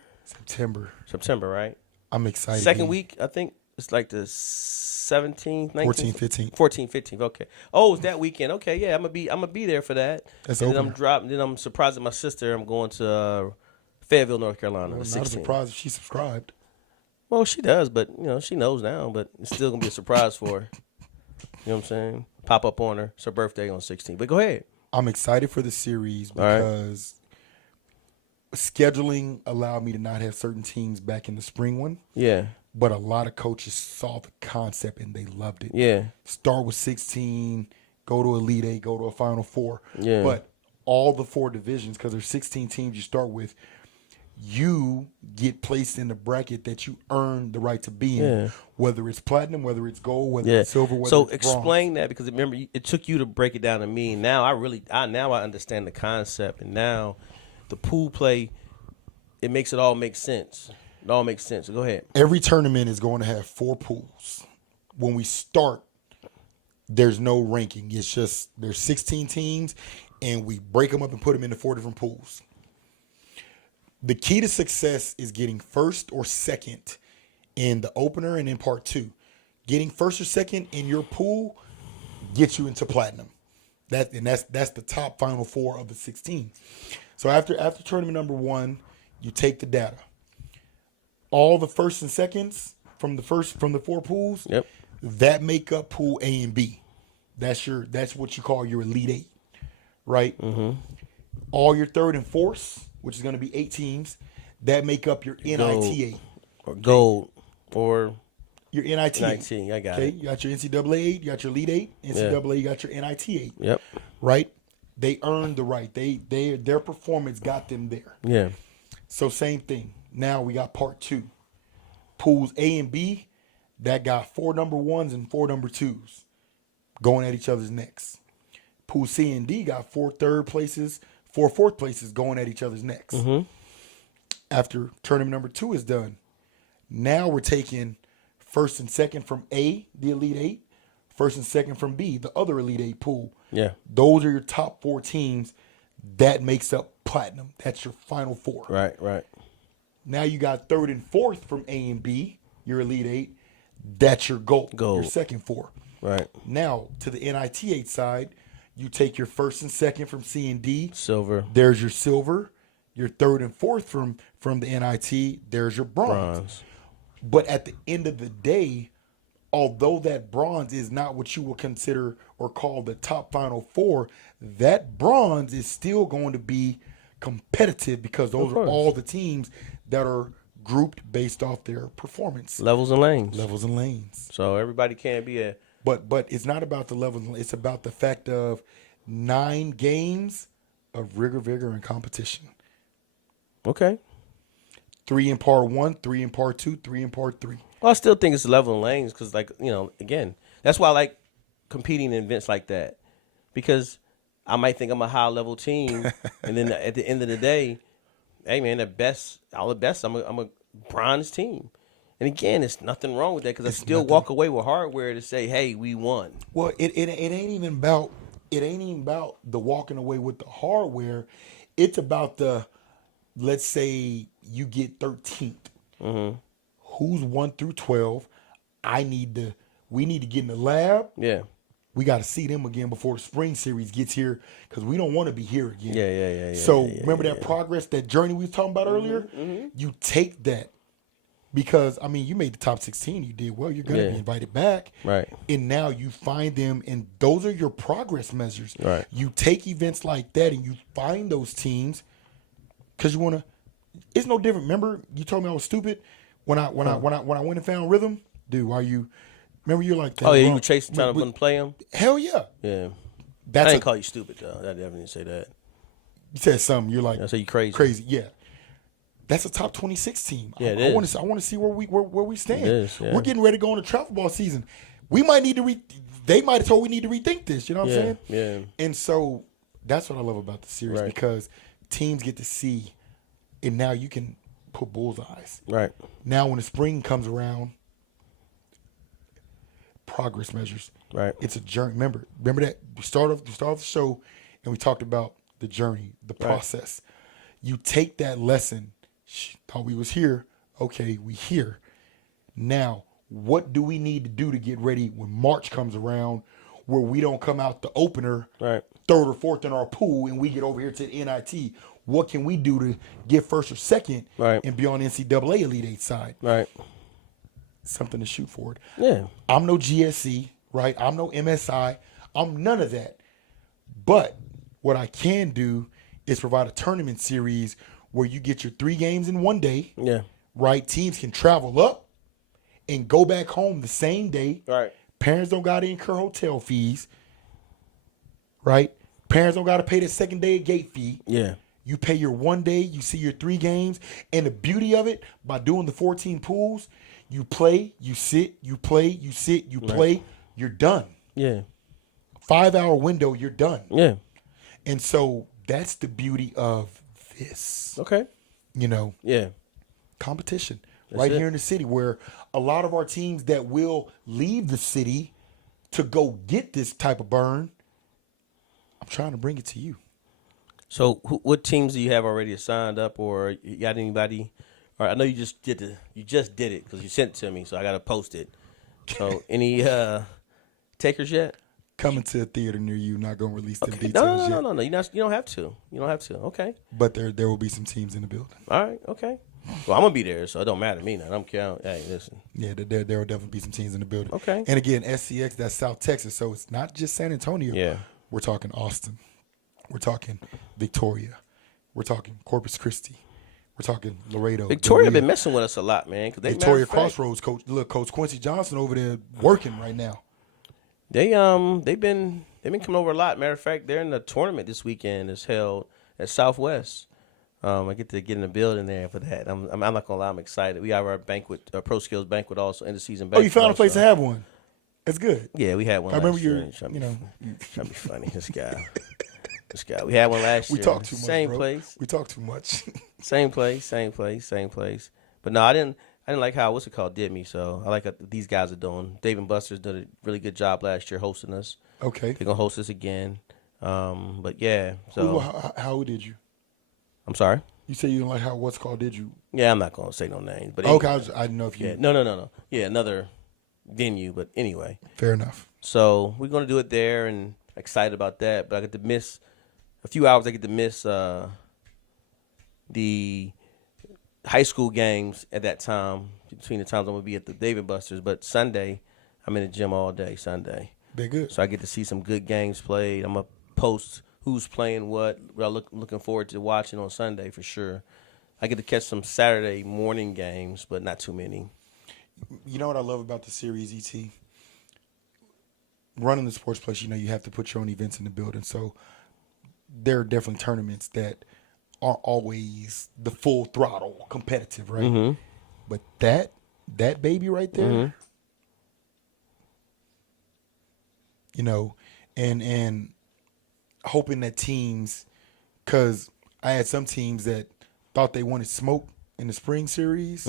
right? I'm excited. Second week, I think it's like the 17th, 19th? 14th, 15th. 14th, 15th, okay. Oh, it's that weekend. Okay, yeah, I'm gonna be there for that. That's and opener. then I'm surprising my sister. I'm going to Fayetteville, North Carolina. Well, the not a 16th. surprise if she subscribed. Well, she does, but you know, she knows now, but it's still gonna be a surprise for her. You know what I'm saying? Pop up on her. It's her birthday on 16th. But go ahead. I'm excited for the series because scheduling allowed me to not have certain teams back in the spring one. Yeah. But a lot of coaches saw the concept and they loved it. Yeah. Start with 16, go to Elite 8, go to a Final Four. Yeah. But all the 4 divisions, because there's 16 teams you start with, you get placed in the bracket that you earn the right to be in. Yeah. Whether it's platinum, whether it's gold, whether it's silver, whether so it's explain bronze. that, because remember it took you to break it down to me. Now I understand the concept, and now the pool play, it makes it all make sense. It all makes sense. So go ahead. Every tournament is going to have 4 pools. When we start, there's no ranking. It's just there's 16 teams, and we break them up and put them into 4 different pools. The key to success is getting first or second in the opener and in part 2. Getting first or second in your pool gets you into platinum. That's the top Final Four of the 16. So after tournament number 1, you take the data. All the first and seconds from the 4 pools, that make up pool A and B. That's what you call your Elite 8, right? Mm-hmm. All your third and fourths, which is going to be 8 teams, that make up your NIT 8. Or gold. Or your NIT 8. NIT, I got okay? it. You got your NCAA 8, you got your Elite 8, NCAA, you got your NIT 8. Yep. Right? They earned the right. Their performance got them there. Yeah. So same thing. Now we got part 2. Pools A and B, that got 4 number 1s and 4 number 2s going at each other's necks. Pool C and D got 4 third places, 4 fourth places going at each other's necks. Mm-hmm. After tournament number 2 is done, now we're taking first and second from A, the Elite 8, first and second from B, the other Elite 8 pool. Yeah. Those are your top 4 teams. That makes up platinum. That's your Final Four. Right. Now you got third and fourth from A and B, your Elite 8. That's your gold. Your second 4. Right. Now, to the NIT 8 side, you take your first and second from C and D. Silver. There's your silver. Your third and fourth from the NIT. There's your bronze. But at the end of the day, although that bronze is not what you would consider or call the top Final Four, that bronze is still going to be competitive because those Of are all course. the teams that are grouped based off their performance Levels and lanes. levels and lanes. So everybody can't be a. But it's not about the levels. It's about the fact of 9 games of rigor, vigor, and competition. Okay. 3 in part 1, 3 in part 2, 3 in part 3. Well, I still think it's level and lanes because, like, again, that's why I like competing in events like that because I might think I'm a high level team, and then at the end of the day, hey man, all the best, I'm a bronze team. And again, it's nothing wrong with that because I still walk away with hardware to say, hey, we won. Well, it ain't even about the walking away with the hardware. It's about the, let's say you get 13th. Mm-hmm. Who's 1 through 12? We need to get in the lab. Yeah. We got to see them again before the spring series gets here because we don't want to be here again. Yeah. So remember that progress, that journey we was talking about earlier? Mm-hmm. You take that because, I mean, you made the top 16. You did well. You're going to be invited back. Right. And now you find them, and those are your progress measures. Right. You take events like that and you find those teams because you want to. It's no different. Remember, you told me I was stupid when I went and found rhythm. Dude, why you? Remember, you're like, Oh yeah, you were chasing trying to play him. Hell yeah. Yeah. That's I didn't call you stupid though. I definitely didn't say that. You said something. You're like, I said you crazy. Crazy, yeah. That's a top 26 team. Yeah, I want to see where we stand. It is, yeah. We're getting ready to go into travel ball season. We might need to they might have told we need to rethink this. You know what I'm saying? Yeah. And so that's what I love about the series because teams get to see, and now you can put bullseyes. Right. Now when the spring comes around, progress measures. Right. It's a journey. Remember that we start off the show, and we talked about the journey, the process. You take that lesson. Thought we was here. Okay, we here. Now, what do we need to do to get ready when March comes around, where we don't come out the opener, third or fourth in our pool, and we get over here to the NIT? What can we do to get first or second and be on NCAA Elite Eight side? Right. Something to shoot for. Yeah. I'm no GSC, right? I'm no MSI. I'm none of that. But what I can do is provide a tournament series where you get your 3 games in one day. Yeah. Right? Teams can travel up and go back home the same day. Right. Parents don't got to incur hotel fees. Right? Parents don't got to pay the second day gate fee. Yeah. You pay your one day, you see your 3 games. And the beauty of it, by doing the 14 pools, you play, you sit, you play, you sit, you play, you're done. Yeah. 5-hour window, you're done. Yeah. And so that's the beauty of this. Okay. Yeah. Competition. That's right it. here in the city, where a lot of our teams that will leave the city to go get this type of burn, I'm trying to bring it to you. So what teams do you have already signed up, or you got anybody? All right, I know you just did it because you sent it to me, so I got to post it. So any takers yet? Coming to a theater near you, not going to release the details No. yet. You don't have to. You don't have to. Okay. But there will be some teams in the building. All right. Okay. Well, I'm gonna be there, so it don't matter to me now. I'm counting. Hey, listen. Yeah, there will definitely be some teams in the building. Okay. And again, SCX, that's South Texas, so it's not just San Antonio. Yeah. We're talking Austin. We're talking Victoria. We're talking Corpus Christi. We're talking Laredo. Victoria been messing with us a lot, man. Victoria Crossroads, Coach Quincy Johnson over there working right now. They've been coming over a lot. Matter of fact, they're in the tournament this weekend. It's held at Southwest. I get to get in the building there for that. I'm not gonna lie, I'm excited. We have our banquet, Pro Skills banquet, also end of season banquet. Oh, you found a place also. to have one. That's good. Yeah, we had one. I remember last year. Trying to be funny. This guy. We had one last year. We talk too much. Same bro. place. We talk too much. Same place. But no, I didn't like how did me. So I like what these guys are doing. Dave and Buster's did a really good job last year hosting us. Okay. They're gonna host us again. But yeah. So how did you? I'm sorry. You say you didn't like how What's Called did you? Yeah, I'm not gonna say no names. But okay, anyway. I didn't know if you. Yeah, no. Yeah, another venue. But anyway. Fair enough. So we're gonna do it there, and excited about that. But I get to miss a few hours. I get to miss the high school games at that time. Between the times I'm gonna be at the Dave and Buster's, but Sunday I'm in the gym all day Sunday. They're good. So I get to see some good games played. I'm going to post who's playing what. Looking forward to watching on Sunday for sure. I get to catch some Saturday morning games, but not too many. You know what I love about the series, ET? Running the Sportsplex, you have to put your own events in the building. So there are definitely tournaments that aren't always the full throttle competitive, right? Mm-hmm. But that baby right there, and hoping that teams, because I had some teams that thought they wanted smoke in the spring series,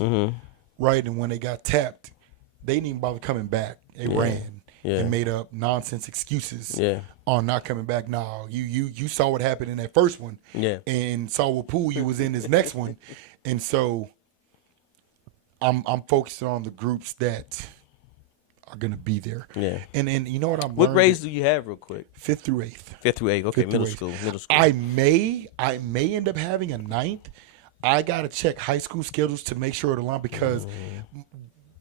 right? And when they got tapped, they didn't even bother coming back. They ran and made up nonsense excuses on not coming back. No, you saw what happened in that first one, and saw what pool you was in this next one, and so I'm focusing on the groups that are gonna be there. Yeah, and you know what I'm. What grades do you have, real quick? 5th through 8th. 5th through 8th. Okay, middle school. I may end up having a 9th. I gotta check high school schedules to make sure it aligns because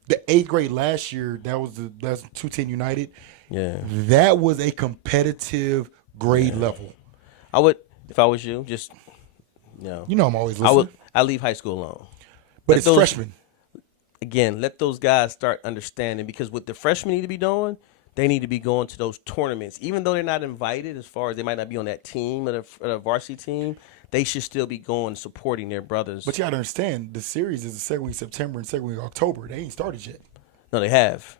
the 8th grade last year, that's 210 United. Yeah, that was a competitive grade level. I would, if I was you, just I'm always listening. I leave high school alone. But it's freshmen. Again, let those guys start understanding, because what the freshmen need to be doing, they need to be going to those tournaments. Even though they're not invited, as far as they might not be on that team, or the varsity team, they should still be going supporting their brothers. But you got to understand, the series is the second week of September and second week of October. They ain't started yet. No, they have.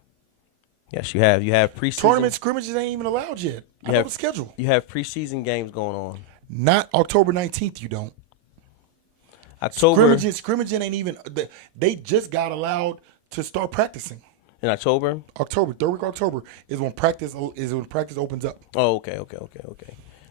Yes, you have. You have preseason. Tournament scrimmages ain't even allowed yet. I have a schedule. You have preseason games going on. Not October 19th, you don't. October. Scrimmaging ain't even. They just got allowed to start practicing. In October? October, 3rd week of October is when practice opens up. Oh, okay.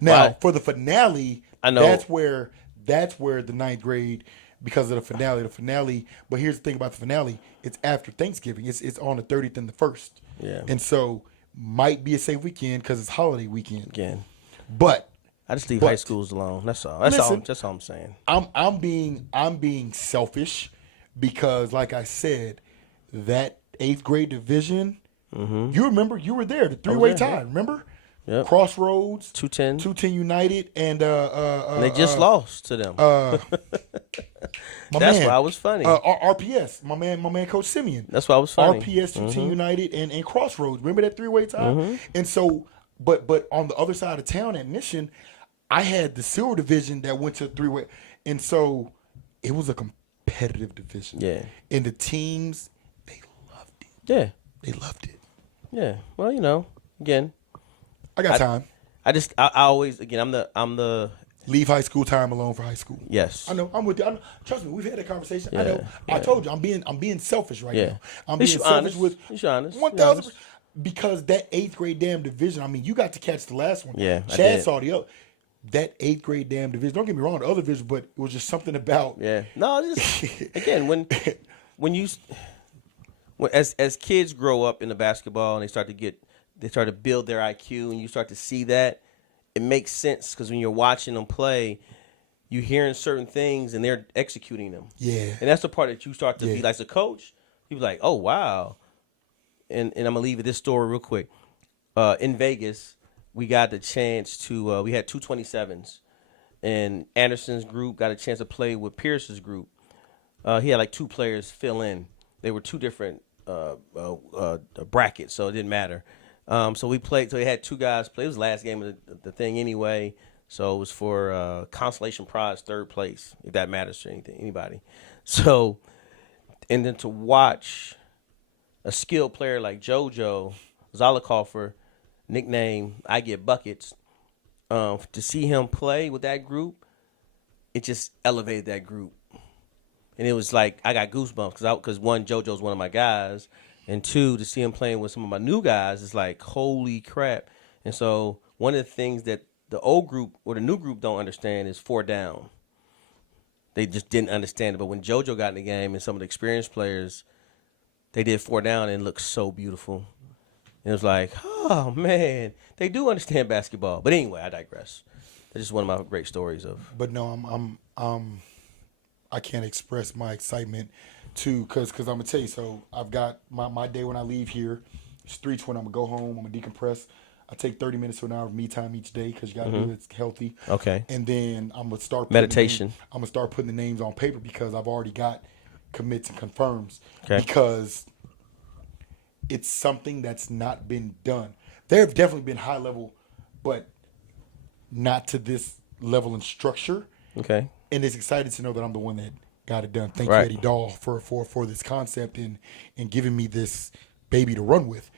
Now, for the finale, I know that's where the 9th grade, because of the finale. But here's the thing about the finale: it's after Thanksgiving. It's on the 30th and the 1st. Yeah. And so might be a safe weekend because it's holiday weekend. Again. But I just leave high schools alone. That's all. That's all I'm saying. I'm being selfish because, like I said, that 8th grade division. Mm-hmm. You remember? You were there. The 3-way tie. Remember? Yep. Crossroads, 210 United, and they just lost to them. That's why I was funny. RPS, my man, Coach Simeon. That's why I was funny. RPS, 210 United, and Crossroads. Remember that 3-way tie? Mm-hmm. And so, but on the other side of town at Mission, I had the silver division that went to 3-way, and so it was a competitive division. Yeah, and the teams, they loved it. Yeah, they loved it. Yeah, well, again. I got time. I always, again, I'm the leave high school time alone for high school. Yes, I know. I'm with you. Trust me, we've had that conversation. Yeah, I know. Yeah. I told you, I'm being selfish right now. I'm being selfish with 1,000%. Because that 8th grade damn division. I mean, you got to catch the last one. Yeah, Chad saw the other. That 8th grade damn division. Don't get me wrong, the other division, but it was just something about. Yeah. No, just again when as kids grow up in the basketball and they start to build their IQ, and you start to see that, it makes sense because when you're watching them play, you're hearing certain things and they're executing them. Yeah. And that's the part that you start to be like, as a coach, you're like, oh, wow. And I'm going to leave this story real quick. In Vegas, we got the chance to, we had 227s, and Anderson's group got a chance to play with Pierce's group. He had like 2 players fill in. They were 2 different brackets, so it didn't matter. So we played. So they had 2 guys play. It was the last game of the thing anyway. So it was for consolation prize, 3rd place, if that matters to anybody. So, and then to watch a skilled player like JoJo Zollikoffer, nickname I Get Buckets, to see him play with that group, it just elevated that group. And it was like I got goosebumps because one, JoJo's one of my guys. And 2, to see him playing with some of my new guys is like, holy crap. And so one of the things that the old group or the new group don't understand is 4 down. They just didn't understand it. But when JoJo got in the game and some of the experienced players, they did 4 down and it looked so beautiful. And it was like, oh, man, they do understand basketball. But anyway, I digress. That's just one of my great stories of. But no, I can't express my excitement because I'm gonna tell you. So I've got my day when I leave here, It's 3:20. I'm gonna go home. I'm gonna decompress. I take 30 minutes to an hour of me time each day because you gotta do it healthy. Okay. And then I'm gonna start Meditation. I'm gonna start putting the names on paper because I've already got commits and confirms. Okay. Because it's something that's not been done. There have definitely been high level, but not to this level and structure. Okay. And it's exciting to know that I'm the one that got it done. Thank Right. you, Eddie Dahl, for this concept and giving me this baby to run with.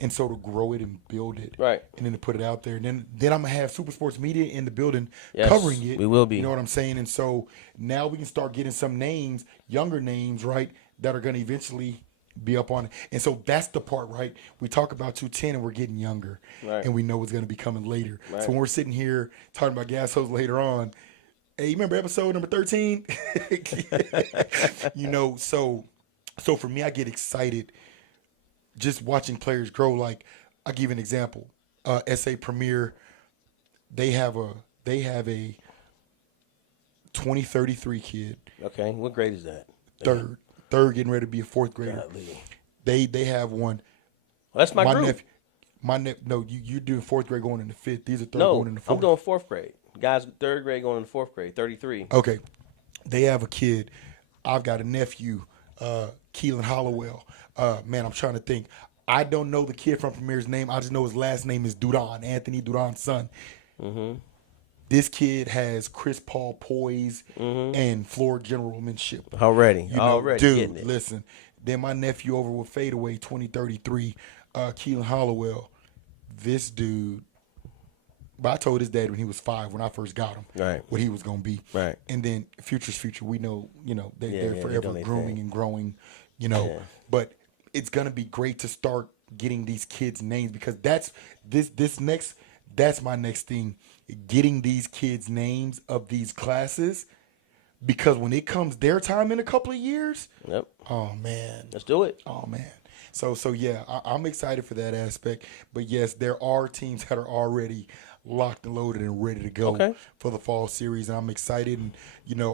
And so to grow it and build it, Right. and then to put it out there, and then I'm gonna have Super Sports Media in the building Yes, covering it. we will be. You know what I'm saying? And so now we can start getting some names, younger names, right, that are gonna eventually be up on it. And so that's the part, right? We talk about 210 and we're getting younger, Right. and we know it's gonna be coming later. Right. So when we're sitting here talking about gas hose later on, hey, you remember episode number 13? You know, so for me, I get excited just watching players grow. Like, I'll give you an example. SA Premier, they have a 2033 kid, Okay. What grade is that? third getting ready to be a fourth grader. Golly. They have one. Well, that's my group. No, you're doing fourth grade going into fifth. These are third No, going into fourth. I'm doing fourth grade. Guys, third grade going into fourth grade. 33. Okay. They have a kid. I've got a nephew, Keelan Hollowell. Man, I'm trying to think. I don't know the kid from Premier's name. I just know his last name is Dudon, Anthony Dudon's son. Mm-hmm. This kid has Chris Paul poise and floor generalmanship. Already. You know, Already getting dude, it. listen. Then my nephew over with Fadeaway 2033, Keelan Hollowell. This dude, but I told his dad when he was 5, when I first got him, Right. what he was going to be. Right. And then future's future. We know, they're they forever doing their grooming thing. and growing, Yeah. But it's going to be great to start getting these kids' names because that's my next thing, getting these kids' names of these classes, because when it comes their time in a couple of years, Yep. oh man, Let's do it. oh man. So yeah, I'm excited for that aspect. But yes, there are teams that are already locked and loaded and ready to go Okay. for the fall series, and I'm excited. And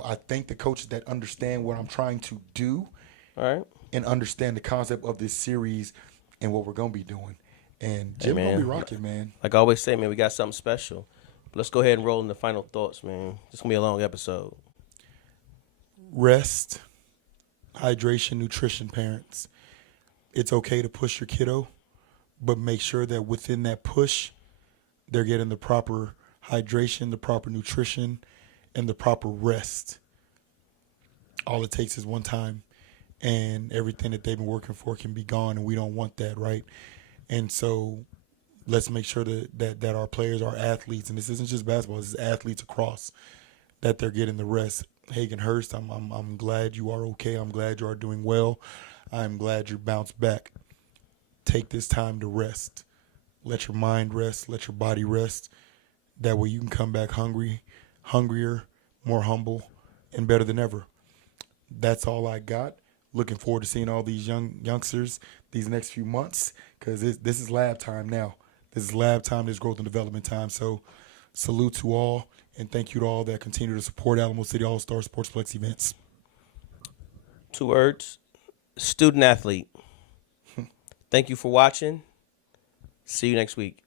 I think the coaches that understand what I'm trying to do All right. and understand the concept of this series and what we're gonna be doing. And Jim man. gonna be rocking, man. Like I always say, man, we got something special. But let's go ahead and roll in the final thoughts, man. It's going to be a long episode. Rest, hydration, nutrition, parents. It's okay to push your kiddo, but make sure that within that push, they're getting the proper hydration, the proper nutrition, and the proper rest. All it takes is one time, and everything that they've been working for can be gone, and we don't want that, right? And so let's make sure that our players, our athletes, and this isn't just basketball, this is athletes across, that they're getting the rest. Hagen Hurst, I'm glad you are okay. I'm glad you are doing well. I'm glad you bounced back. Take this time to rest. Let your mind rest. Let your body rest. That way you can come back hungrier, more humble, and better than ever. That's all I got. Looking forward to seeing all these youngsters these next few months, because this is lab time now. This is lab time. This is growth and development time. So salute to all, and thank you to all that continue to support Alamo City All-Star Sportsplex events. 2 words. Student athlete. Thank you for watching. See you next week.